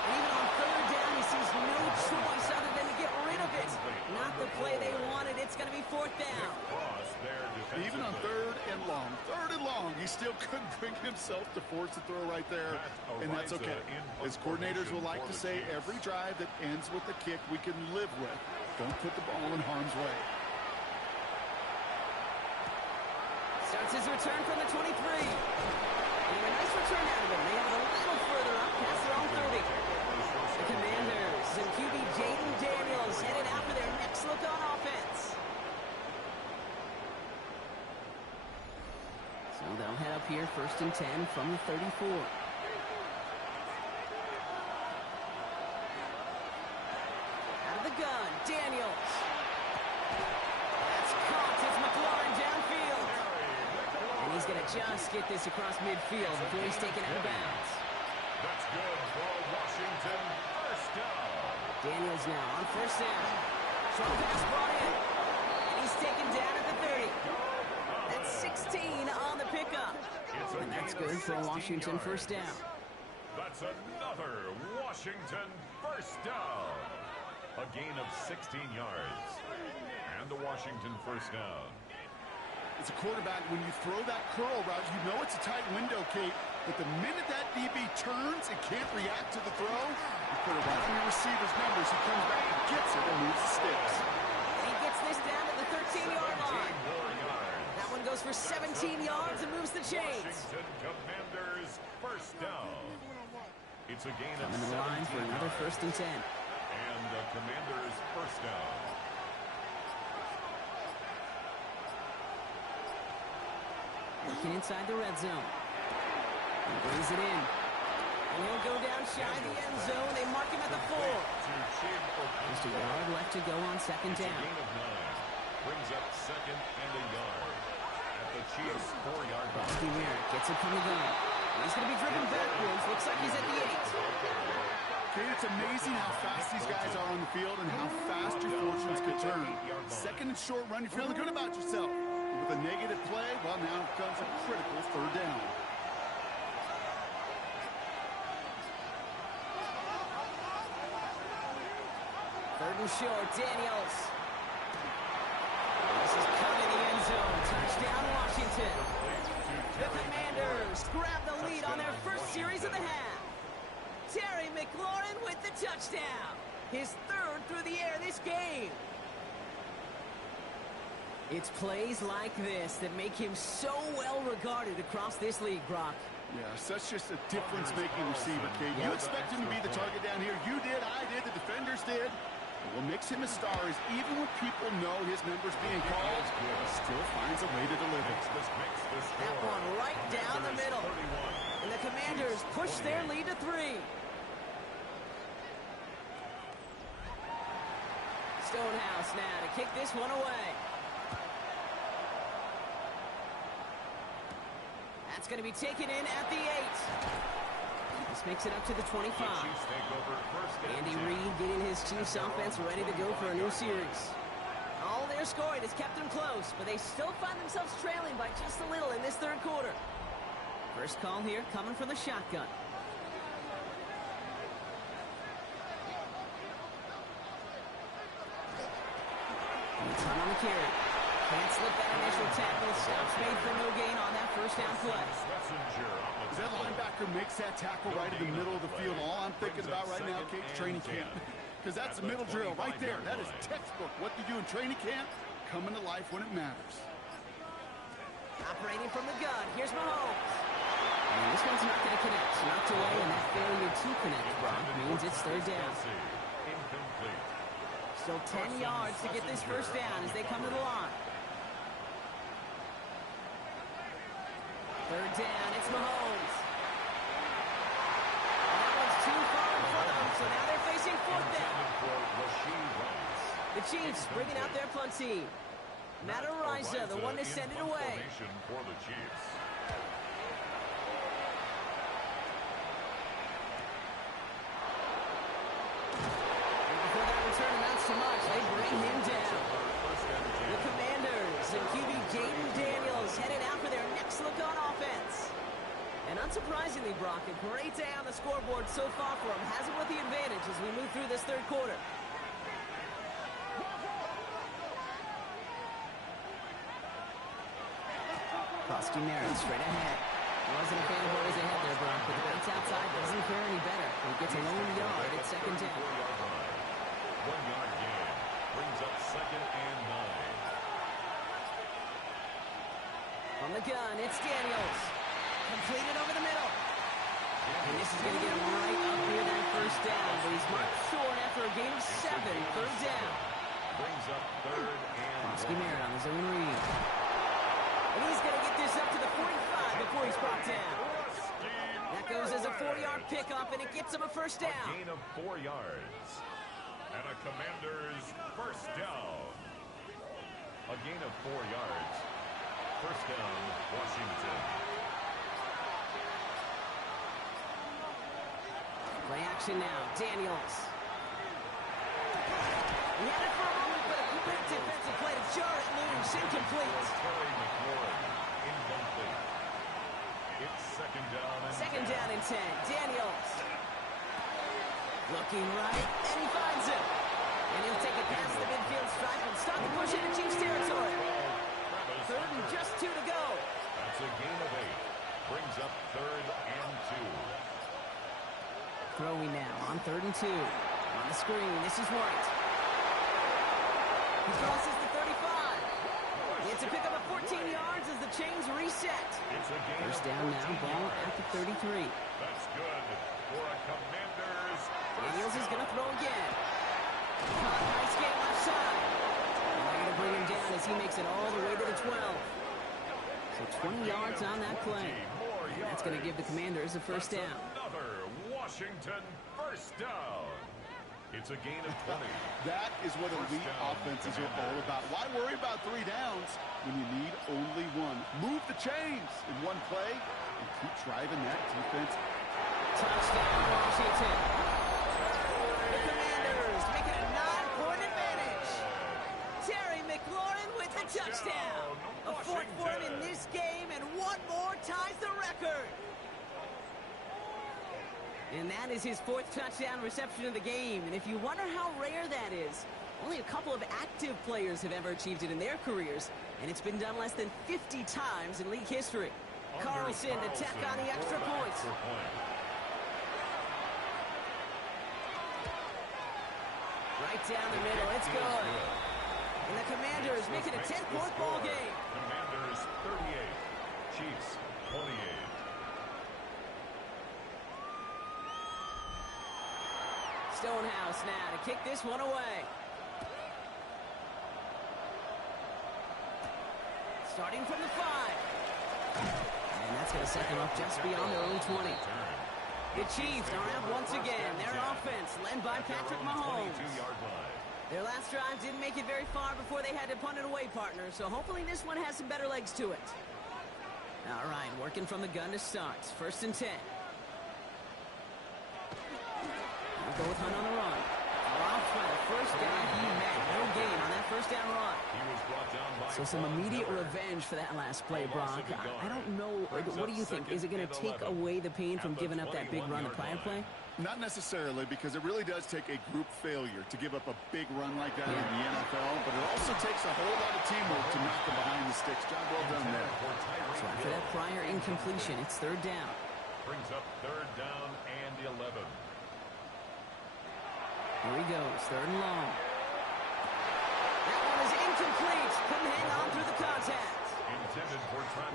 And even on third down, he sees no choice other than to get rid of it. Not the play they wanted. It's going to be fourth down. Even on third and long, he still couldn't bring himself to force the throw right there, and that's okay. As coordinators will like to say, every drive that ends with a kick we can live with. Don't put the ball in harm's way. Starts his return from the 23. And a nice return out of him. They have it a little further up past their own 30. The Commanders and QB Jaden Daniels headed out for their next look on offense. So they'll head up here first and 10 from the 34. Out of the gun, Daniels. That's caught as McLaurin downfield. And he's going to just get this across midfield before he's taken out of bounds. That's good for Washington. First down. Daniels now on first down. Short pass brought in. And he's taken down at the 30. That's 16 on the pickup. And that's good for a Washington first down. That's another Washington first down. A gain of 16 yards. And a Washington first down. As a quarterback, when you throw that curl route, you know it's a tight window, Kate. But the minute that DB turns and can't react to the throw, you put it right on your receiver's numbers. He comes back and gets it and moves the sticks. And he gets this down to the 13-yard line. That one goes for 17 yards and moves the chains. Washington Commanders first down. It's a gain of 17 Coming to the line for another first and 10. And the Commanders first down. Working inside the red zone. He brings it in. And he'll go down shy of the end zone. They mark him at the 4. Just a yard left to go on second down. Gain of 9. Brings up second and a yard. At the Chiefs' 4-yard line. Here gets it from the gun. He's going to be driven backwards. Looks like he's at the 8. Kate, it's amazing how fast these guys are on the field and how fast your fortunes can turn. Second and short run, you're feeling good about yourself. With a negative play, well, now comes a critical third down. Third and short, Daniels. This is caught in the end zone. Touchdown, Washington. The Commanders grab the lead on their first series of the half. Terry McLaurin with the touchdown. His third through the air this game. It's plays like this that make him so well regarded across this league, Brock. Yeah, such just a difference-making receiver, Kate. You expect him to be the target down here. You did, I did, the defenders did. But what makes him a star is even when people know his number's being called, he still finds a way to deliver. That one right down the middle. And the Commanders push their lead to 3. Stonehouse now to kick this one away. That's going to be taken in at the 8. This makes it up to the 25. Andy Reid getting his Chiefs offense ready to go for a new series. All their scoring has kept them close, but they still find themselves trailing by just a little in this third quarter. First call here coming from the shotgun. Hunt on the carry. Can't slip that initial tackle. Stops made for no gain on that first down play. As that linebacker makes that tackle right in the middle of the field, all I'm thinking about right now, Kate's training camp. Because that's the middle drill right there. That is textbook. What you do in training camp, coming to life when it matters. Operating from the gun. Here's Mahomes. And this one's not going to connect. Knocked away, and that failure to connect, Brock, means it's third down. Still 10 yards to get this first down as they come to the line. Third down, it's Mahomes. And that one's too far in front of them, so now they're facing fourth down. The Chiefs bringing out their punt team. Matt Ariza, the one to send it away. Before that return amounts to much, they bring him down. The Commanders and QB Jaden Daniels headed out for their next look on offense. And unsurprisingly, Brock, a great day on the scoreboard so far for him. Has him with the advantage as we move through this third quarter. Krusky Merritt straight ahead. Wasn't a fan of what was ahead there, Brock, but the bounce outside doesn't fare any better. He gets a lone yard at second down. 1 yard gain brings up 2nd and 9. On the gun, it's Daniels. Completed over the middle. And this is going to get him right up near that first down, but he's marked short after a gain of 7, third down. Brings up 3rd and Krusky Merritt on his own read. And he's going to get this up to the 45 before he's brought down. That goes as a 4-yard pickup, and it gets him a first down. A gain of 4 yards. And a Commanders first down. A gain of 4 yards. First down, Washington. Play action now. Daniels. He had it for a moment, but a quick defensive play to jar it loose. Incomplete. Terry McLaurin, incomplete. It's 2nd down and 10. 2nd down and 10. Daniels. Looking right, and he finds it. And he'll take it past the midfield stripe and start to push into Chiefs territory. 3rd and just 2 to go. That's a gain of 8. Brings up 3rd and 2. Throwing now on 3rd and 2. On the screen, this is White. He crosses the 35. It's a pickup of 14 yards as the chains reset. First down now, ball at the 33. That's good for a Commanders. Daniels is going to throw again. Nice game left side. And they're going to bring him down as he makes it all the way to the 12. So 20 yards on that play. And that's going to give the Commanders a first down. Another Washington first down. It's a gain of 20. That is what elite offenses are all about. Why worry about 3 downs when you need only 1? Move the chains in one play and keep driving that defense. Touchdown, Washington. The Commanders making a 9-point advantage. Terry McLaurin with the touchdown. A 4th for him in this game, and 1 more ties the record. And that is his 4th touchdown reception of the game. And if you wonder how rare that is, only a couple of active players have ever achieved it in their careers, and it's been done less than 50 times in league history. Carlson to tack on the extra points. Right down the middle, it's good. And the Commanders make it a 10-point ball game. Commanders 38, Chiefs 28. Stonehouse now to kick this one away. Starting from the 5. And that's going to set them up just beyond their own 20. The Chiefs are out once again. Their offense led by Patrick Mahomes. Their last drive didn't make it very far before they had to punt it away, partner. So hopefully this one has some better legs to it. All right, working from the gun to start. 1st and 10. We'll go with Hunt on the run. Off by the first down. He met no gain on that first down run. So some immediate revenge for that last play, Brock. I don't know. What do you think? Is it going to take away the pain from giving up that big run the prior play? Not necessarily, because it really does take a group failure to give up a big run like that in the NFL, but it also takes a whole lot of teamwork to knock them behind the sticks. Job well done there. So after that prior incompletion, it's third down. Brings up third down and 11. Here he goes, third and long. That one is incomplete. Couldn't hang on through the contact.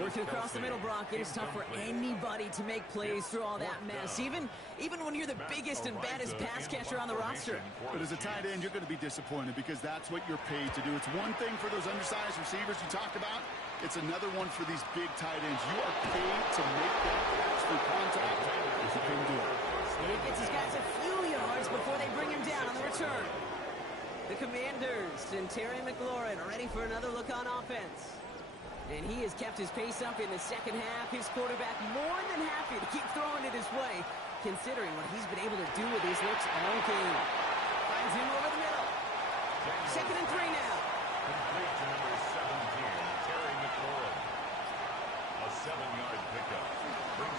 Working across the middle, Brock, it is tough for anybody to make plays through all that mess, even when you're the biggest and baddest pass catcher on the roster. But as a tight end, you're going to be disappointed because that's what you're paid to do. It's one thing for those undersized receivers you talked about. It's another one for these big tight ends. You are paid to make that catch through contact if you can do it. And he gets his guys a few yards before they bring him down on the return. The Commanders and Terry McLaurin are ready for another look on offense. And he has kept his pace up in the second half. His quarterback more than happy to keep throwing it his way, considering what he's been able to do with his looks all game. Finds him over the middle. Second and 3 now. Complete to number 17, Terry McLaurin. A 7-yard pickup.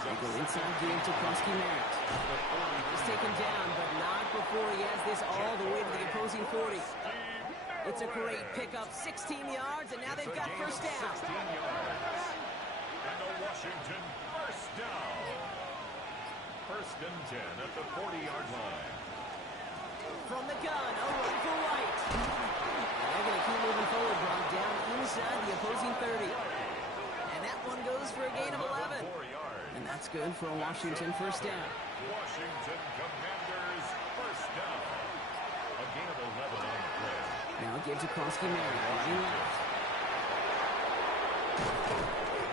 They go inside game to Krosky-Merritt. He's taken down, but not before he has this all the way to the opposing 40. It's a great pickup, 16 yards, and now they've got first down. 16 yards. And the Washington first down. First and 10 at the 40-yard line. From the gun, a run for White. They're going to keep moving forward, Brock, down inside the opposing 30. And that one goes for a gain of 11. And that's good for a Washington first down. Washington Commanders first down. A gain of 11 on the play. Now give to Krosky-Merritt, running left.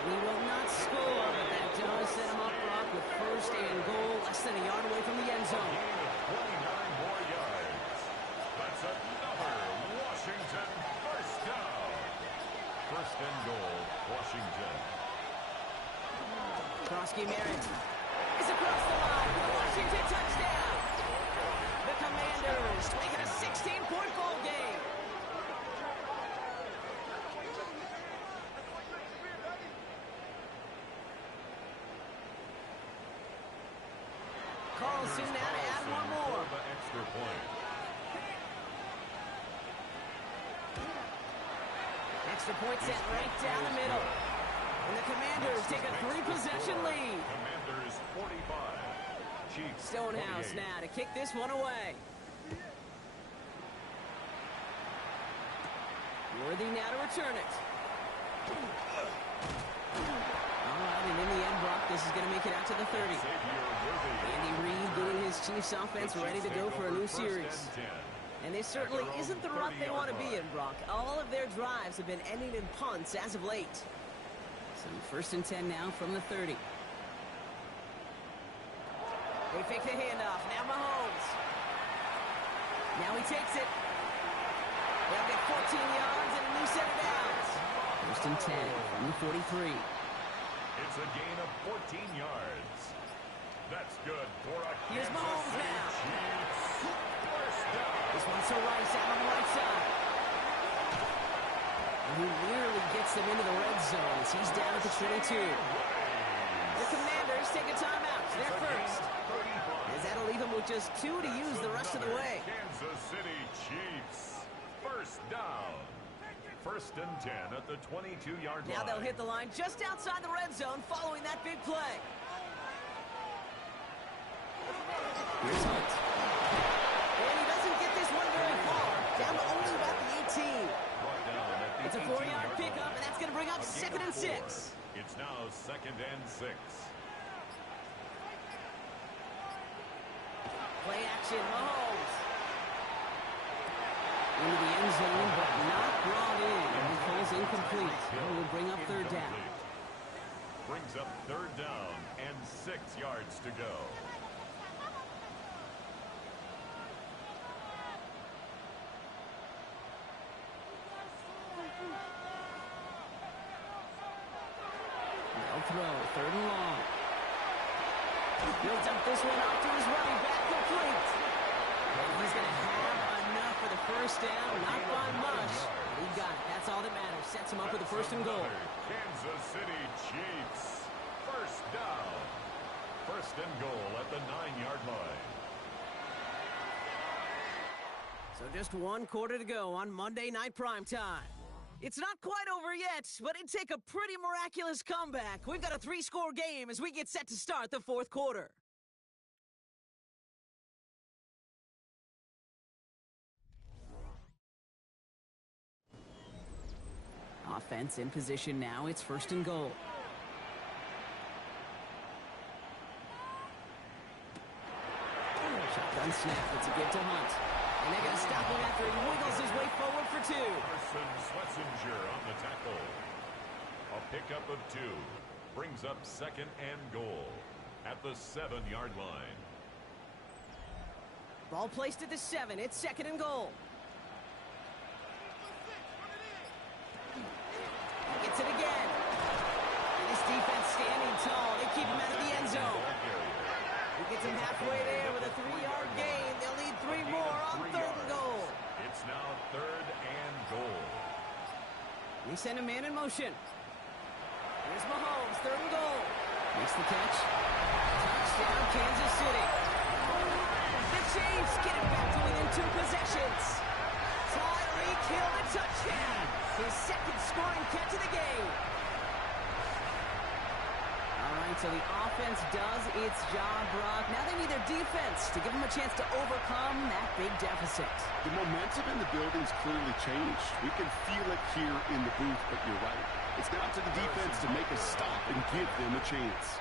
He will not score, but that does set him up, Brock, with first and goal, less than a yard away from the end zone. 29 more yards. That's another Washington first down. First and goal, Washington. Krosky-Merritt is across the line for the Washington touchdown. The Commanders make it a 16-point ball game. Carlson now to add one more. The extra point. Extra point set right down the middle. And the Commanders take a 3-possession lead. Commanders 45. Chiefs Stonehouse 48. now to kick this one away. Worthy now to return it. All right, and in the end, Brock, this is going to make it out to the 30. Andy Reid getting his Chiefs offense ready to go for a new series. And this certainly isn't the rut they want to be in, Brock. All of their drives have been ending in punts as of late. So first and 10 now from the 30. They fake the handoff. Now Mahomes. Now he takes it. They'll get 14 yards and a new set of downs. First and 10 from the 43. It's a gain of 14 yards. That's good for a Here's Mahomes now. Chiefs first down. This one's to Rice out on the right side. And he nearly gets them into the red zone as he's down at the 22. The Commanders take a timeout. They're first. As that'll leave them with just 2 to use the rest of the way. Kansas City Chiefs first down. First and 10 at the 22-yard line. Now they'll hit the line just outside the red zone following that big play. Here's Hunt. And he doesn't get this one very far. Down to only about the 18. It's a 4-yard pickup, and that's going to bring up second and 6. It's now second and 6. Play action, Mahomes. Into the end zone, but not brought in. And he falls incomplete. It will bring up third down. Brings up third down and 6 yards to go. They'll throw, third and long. Builds up this one off to his running back, complete. And he's going to have enough for the first down, not by much. He got it. That's all that matters. Sets him up with a first and goal. Kansas City Chiefs first down. First and goal at the 9-yard line. So just one quarter to go on Monday Night Primetime. It's not quite over yet, but it'd take a pretty miraculous comeback. We've got a 3-score game as we get set to start the fourth quarter. Offense in position now. It's first and goal. Shotgun snap. It's a give to Hunt. And they're going to stop him after he wiggles his way forward for 2. Carson Schlesinger on the tackle. A pickup of 2. Brings up second and goal at the 7-yard line. Ball placed at the 7. It's second and goal. Gets it again. And this defense standing tall. They keep him out of the end zone. He gets him halfway there with a 3-yard gain. They'll need 3 more on third and goal. It's now third and goal. They send a man in motion. Here's Mahomes, third and goal. Makes the catch. Touchdown, Kansas City. The Chiefs get it back to within 2 possessions. Tyreek Hill, a touchdown. His second scoring catch of the game. All right, so the offense does its job, Brock. Now they need their defense to give them a chance to overcome that big deficit. The momentum in the building's clearly changed. We can feel it here in the booth, but you're right. It's now to the defense to make a stop and give them a chance.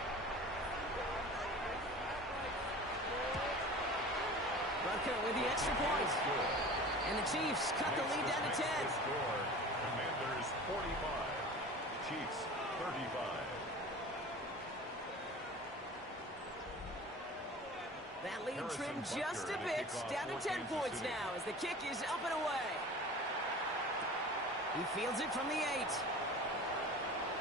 Butker with the extra point. And the Chiefs cut the lead down to 10. Commanders 45. Chiefs 35. That lead trimmed just a bit, down to 10 points now as the kick is up and away. He fields it from the 8.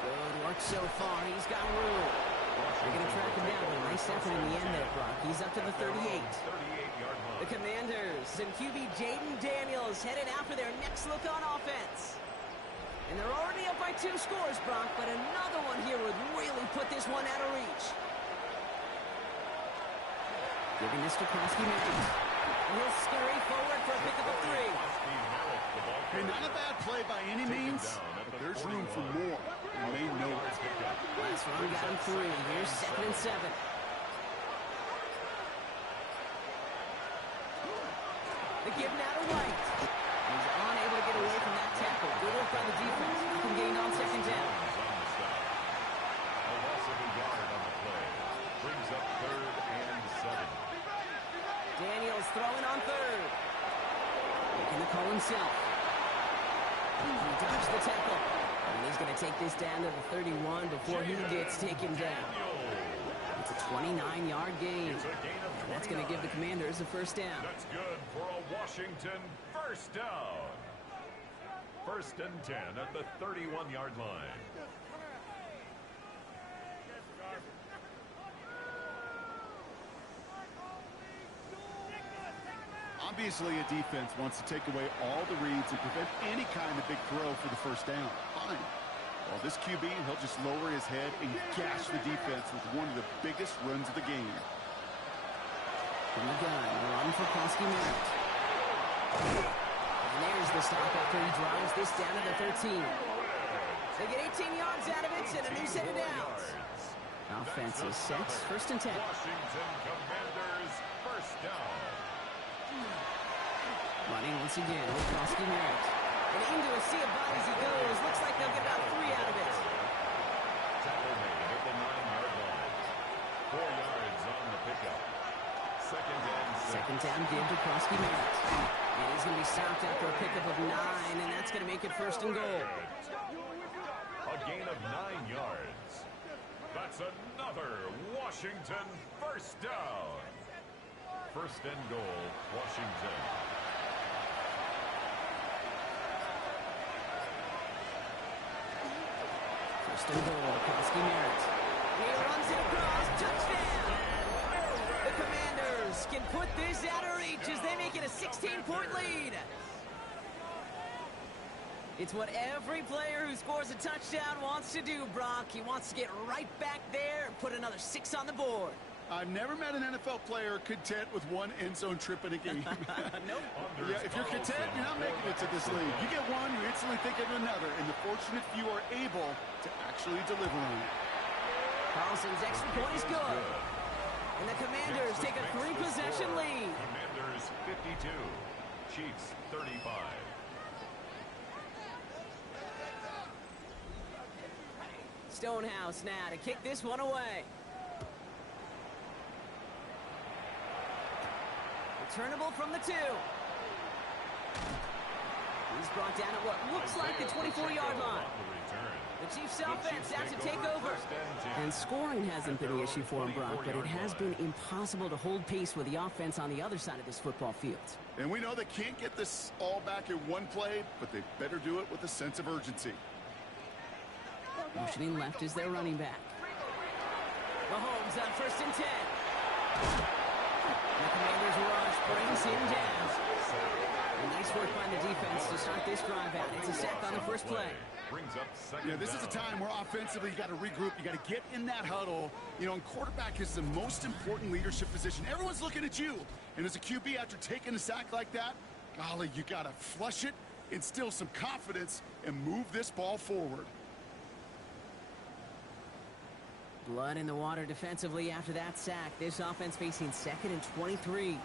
Good work so far. He's got room. They're going to track him down. A nice effort in the end there, Brock. He's up to the 38. The Commanders and QB Jaden Daniels headed out for their next look on offense. And they're already up by 2 scores, Brock, but another one here would really put this one out of reach. Giving this to Krosky-Merritt. He'll scurry forward for a pickup of 3. Hey, not a bad play by any means, but there's room for more. And they know it. Last run got him 3. Here's second and 7. The give now to White. He's unable to get away from that tackle. Good work by the defense. Nothing gained on second down. A loss of a yard on the play. Brings up third and 7. Daniels throwing on third. Making the call himself. He dodged the tackle. And he's going to take this down to the 31 before he gets taken down. It's a 29-yard gain. And that's going to give the Commanders a first down. That's good for a Washington first down. First and 10 at the 31-yard line. Obviously, a defense wants to take away all the reads and prevent any kind of big throw for the first down. Fine. Well, this QB, he'll just lower his head and gash the defense with one of the biggest runs of the game. From the gun, run for Krosky-Merritt. And there's the stop after he drives this down to the 13. They get 18 yards out of it and a new set of downs. Offense is set, first and 10. Washington Commanders first down. Running once again with Krosky-Merritt. And into a sea of bodies he goes. Looks like they'll get about 3 out of it. Tackle made at the 9-yard line. 4 yards on the pickup. Second and 6. Second down give to Krosky-Merritt. And he's going to be stopped after a pickup of 9, and that's going to make it first and goal. A gain of 9 yards. That's another Washington first down. First and goal, Washington. First and goal, Krosky-Merritt. He runs it across, touchdown! The Commanders can put this out of reach as they make it a 16-point lead. It's what every player who scores a touchdown wants to do, Brock. He wants to get right back there and put another 6 on the board. I've never met an NFL player content with one end zone trip in a game. Nope. Yeah, if you're content, you're not making it to this league. You get one, you instantly think of another, and the fortunate few are able to actually deliver on it. Carlson's extra point is good. And the Commanders take a 3-possession lead. Commanders 52, Chiefs 35. Stonehouse now to kick this one away. Returnable from the 2. He's brought down at what looks like the 24-yard line. The Chiefs offense out to take over. And scoring hasn't been the issue for him, Brock, but it has been impossible to hold pace with the offense on the other side of this football field. And we know they can't get this all back in one play, but they better do it with a sense of urgency. Motioning left is their running back. Mahomes on 1st and 10. The Commanders rush brings him down. And nice work by the defense to start this drive out. It's a sack on the first play. Yeah, this is a time where offensively you got to regroup. You got to get in that huddle. You know, and quarterback is the most important leadership position. Everyone's looking at you. And as a QB, after taking a sack like that, golly, you got to flush it, instill some confidence, and move this ball forward. Blood in the water defensively after that sack. This offense facing 2nd and 23.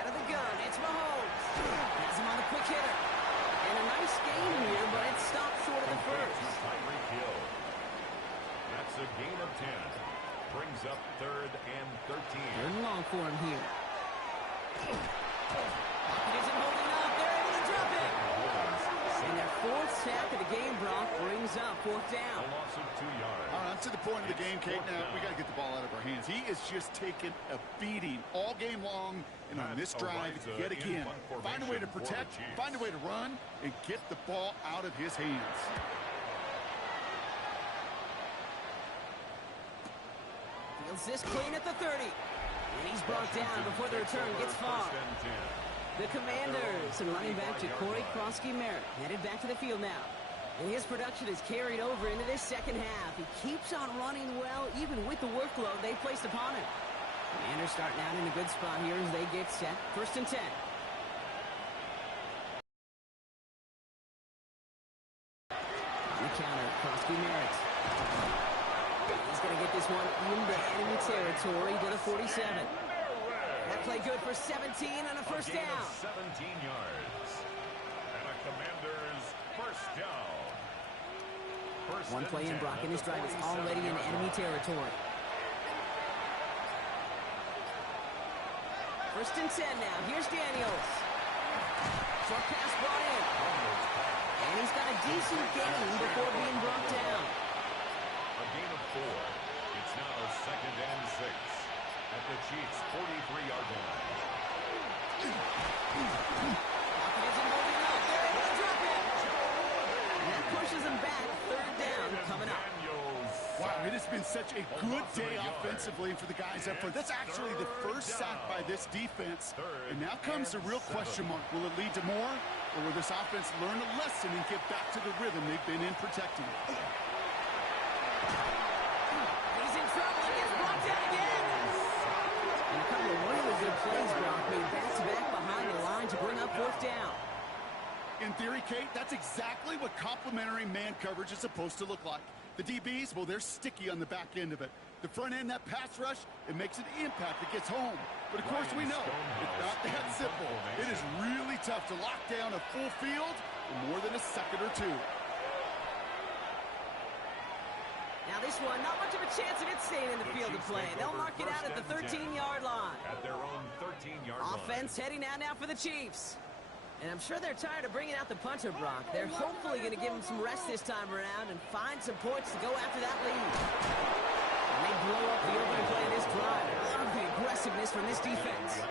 Out of the gun, it's Mahomes. Has him on the quick hitter. And a nice gain here, but it stopped short of the first. That's a gain of 10. Brings up 3rd and 13. 3rd and long for him here. Pocket isn't holding up. They're able to drop it. And their 4th sack of the game, Brock, brings up 4th down. A loss of 2 yards. All right, up to the point of the game, Kate. Now, we got to get the ball out of our hands. He is just taking a beating all game long. And on this drive, yet again, find a way to protect, find a way to run, and get the ball out of his hands. Fields this clean at the 30. And he's brought down before the return gets far. The Commanders and running back Jacory Krosky-Merritt headed back to the field now. And his production is carried over into this second half. He keeps on running well, even with the workload they placed upon him. Commanders starting out in a good spot here as they get set. 1st and 10. On the counter, Krosky-Merritt. He's going to get this one into enemy territory to the 47. That play good for 17 on a first down. 17 yards. And a Commanders first down. One play in, Brock, and his drive is already in enemy territory. 1st and 10 now. Here's Daniels. Short pass brought in. And he's got a decent gain before being brought down. A gain of 4. It's now 2nd and 6 at the Chiefs' 43-yard line. Pocket isn't holding up. They're able to drop it. And that pushes him back. 3rd down coming up. Wow, it has been such a good day offensively for the guys up front. That's actually the first sack by this defense. And now comes the real question mark. Will it lead to more? Or will this offense learn a lesson and get back to the rhythm they've been in protecting? He's in trouble and gets brought down again. And a couple of really good plays, Brock, made back-to-back behind the line to bring up 4th down. In theory, Kate, that's exactly what complementary man coverage is supposed to look like. The DBs, well, they're sticky on the back end of it. The front end, that pass rush, it makes an impact. It gets home. But, of course, we know it's not that simple. It is really tough to lock down a full field in more than a second or two. Now this one, not much of a chance of it staying in the field of play. They'll mark it out at the 13-yard line. At their own 13-yard line. Offense heading out now for the Chiefs. And I'm sure they're tired of bringing out the punter, Brock. They're hopefully going to give him some rest this time around and find some points to go after that lead. And they blow up the opening play of this drive. A lot of the aggressiveness from this defense.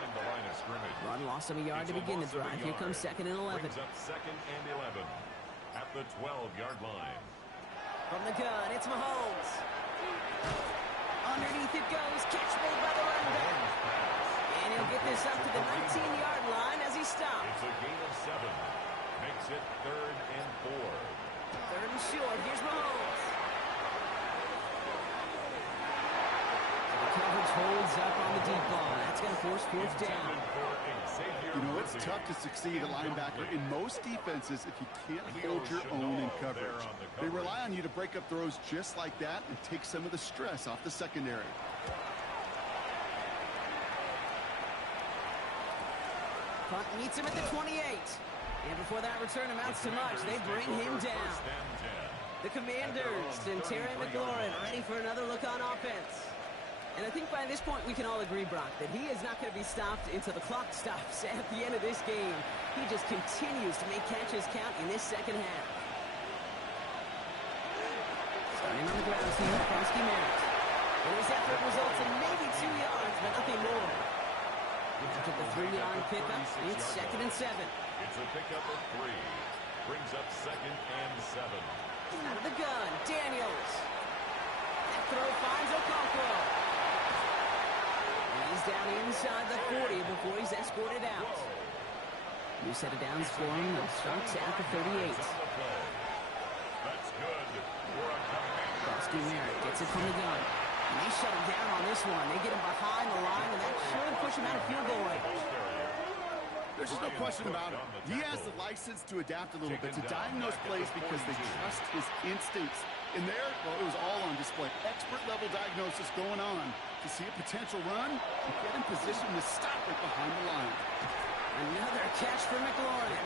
Run lost him a yard to begin the drive. Here comes 2nd and 11. Brings up 2nd and 11 at the 12-yard line. From the gun, it's Mahomes. Underneath it goes. Catch made by the running back. And he'll get this up to the 19-yard line as he stops. It's a gain of 7. Makes it 3rd and 4. 3rd and short. Here's Mahomes. coverage holds up on the deep ball. That's going to force fourth down. You know, it's tough to succeed at linebacker in most defenses if you can't hold your own in coverage. They rely on you to break up throws just like that and take some of the stress off the secondary. Punt meets him at the 28. And before that return amounts to much, they bring him down. The Commanders and Terry McLaurin ready for another look on offense. And I think by this point we can all agree, Brock, that he is not going to be stopped until the clock stops at the end of this game. He just continues to make catches count in this second half. Starting on the ground here, Krosky Merritt. And his effort results in maybe 2 yards, but nothing more. After the 3-yard pickup, it's 2nd and 7. It's a pickup of 3. Brings up 2nd and 7. Out of the gun, Daniels. That throw finds Okonkwo. And he's down inside the 40 before he's escorted out. New set of downs for him and starts at the 38. That's good. Krosky Merritt gets it from the gun. And they shut him down on this one. They get him behind the line, and that should push him out of field goal range. There's just no question about it. He has the license to adapt a little bit, to diagnose plays because they trust his instincts. And there, well, it was all on display. Expert-level diagnosis going on to see a potential run and get in position to stop it behind the line. Another catch for McLaurin.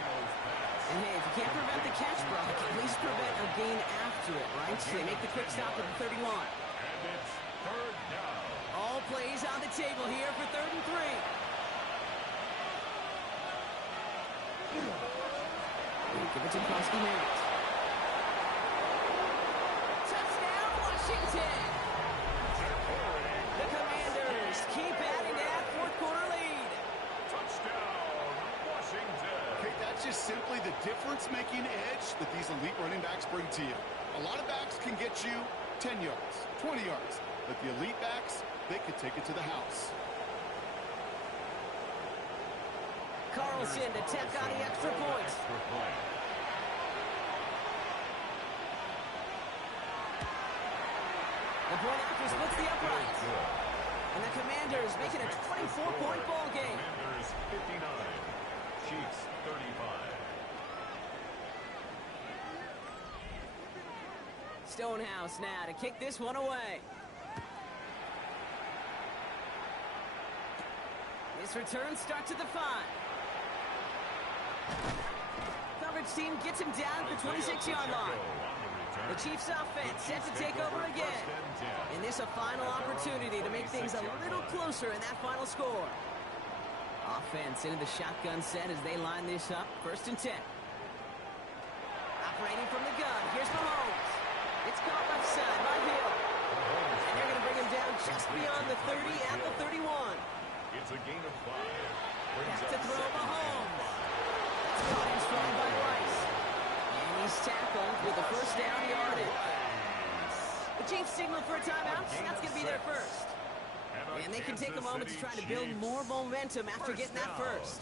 And hey, if you can't prevent the catch, Brock, at least prevent a gain after it, right? So they make the quick stop at the 31. And it's 3rd down. All plays on the table here for 3rd and 3. Give it to Krosky Merritt. Touchdown, Washington! The Commanders keep adding to that fourth-quarter lead. Touchdown, Washington. Okay, that's just simply the difference-making edge that these elite running backs bring to you. A lot of backs can get you 10 yards, 20 yards, but the elite backs, they could take it to the house. Carlson to tack on the extra point. The point after splits the upright. And the Commanders make it a 24-point ball game. Commanders 59, Chiefs 35. Stonehouse now to kick this one away. This return starts at the 5. Coverage team gets him down at the 26-yard line. The Chiefs offense set to take over again. And this a final opportunity to make things a little closer in that final score. Offense into the shotgun set as they line this up. 1st and 10. Operating from the gun. Here's Mahomes. It's caught left side by Hill. And they're going to bring him down just beyond the 30 at the 31. It's a gain of 5. Back to throw Mahomes. That's caught in strong by Rice. And he's tackled with the first down yardage. The Chiefs signal for a timeout. That's going to be their first. And they can take a moment to try to build more momentum after getting that first.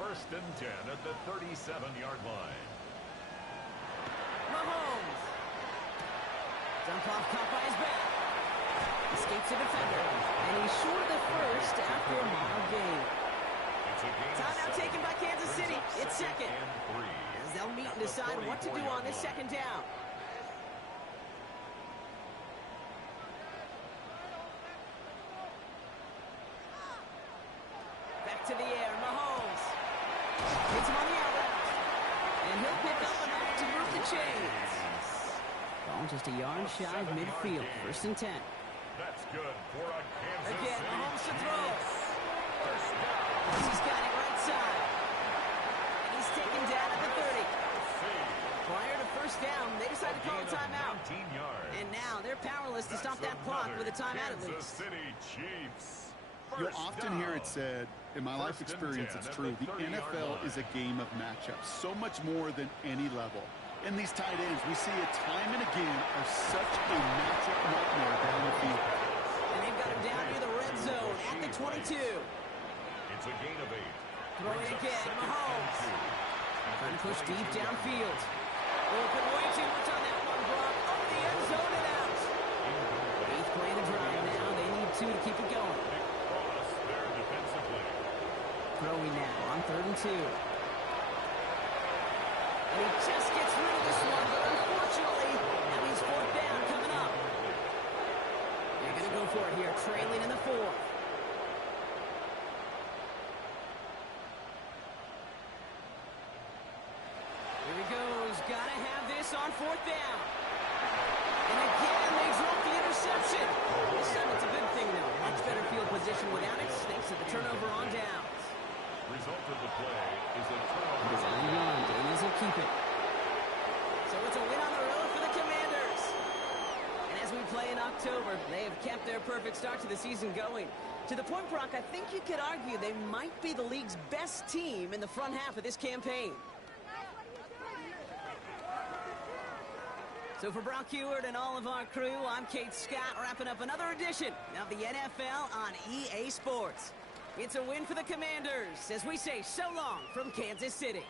1st and 10 at the 37-yard line. Mahomes. Dump off caught by his back. Escapes the defender. And he's short of the first after a mild gain. Timeout taken by Kansas City. It's 2nd. As they'll meet and decide what to do on this 2nd down. Back to the air. Mahomes. Hits him on the outlet. And he'll pick up enough to move the chains. Ball just a yard shy of midfield. 1st and 10. That's good for a Kansas Again, City. Mahomes to throw. First down. He's got it right side. And he's taken down at the 30. Prior to 1st down, they decided to call a timeout. 19 yards. And now they're powerless to stop that clock with a timeout at Kansas least. City Chiefs. You'll First often down. hear it said, in my life 1st and experience, 10 it's at true. the The 30-yard NFL line. is a game of matchups, so much more than any level. And these tight ends, we see it time and again, are such a matchup nightmare down the field. And they've got him down near the red zone at the 22. It's a gain of 8. Throwing Brings up again, 2nd Mahomes. and 2. Trying to push deep downfield. Open way too much on that one, Brock. Over the end zone and out. 8th play of the drive now. They need 2 to keep it going. Cross there defensively. Throwing now on 3rd and 2. And he just gets rid of this one, but unfortunately, that means 4th down coming up. They're going to go for it here, trailing in the 4th. Here he goes. Got to have this on 4th down. And again, they drop the interception. This time it's a good thing, though. Much better field position without it, thanks to the turnover on downs. Result of the play is a turnover. He's on the run. Daniels will keep it. So it's a win on the road for the Commanders. And as we play in October, they have kept their perfect start to the season going. To the point, Brock, I think you could argue they might be the league's best team in the front half of this campaign. So for Brock Heward and all of our crew, I'm Kate Scott, wrapping up another edition of the NFL on EA Sports. It's a win for the Commanders as we say so long from Kansas City.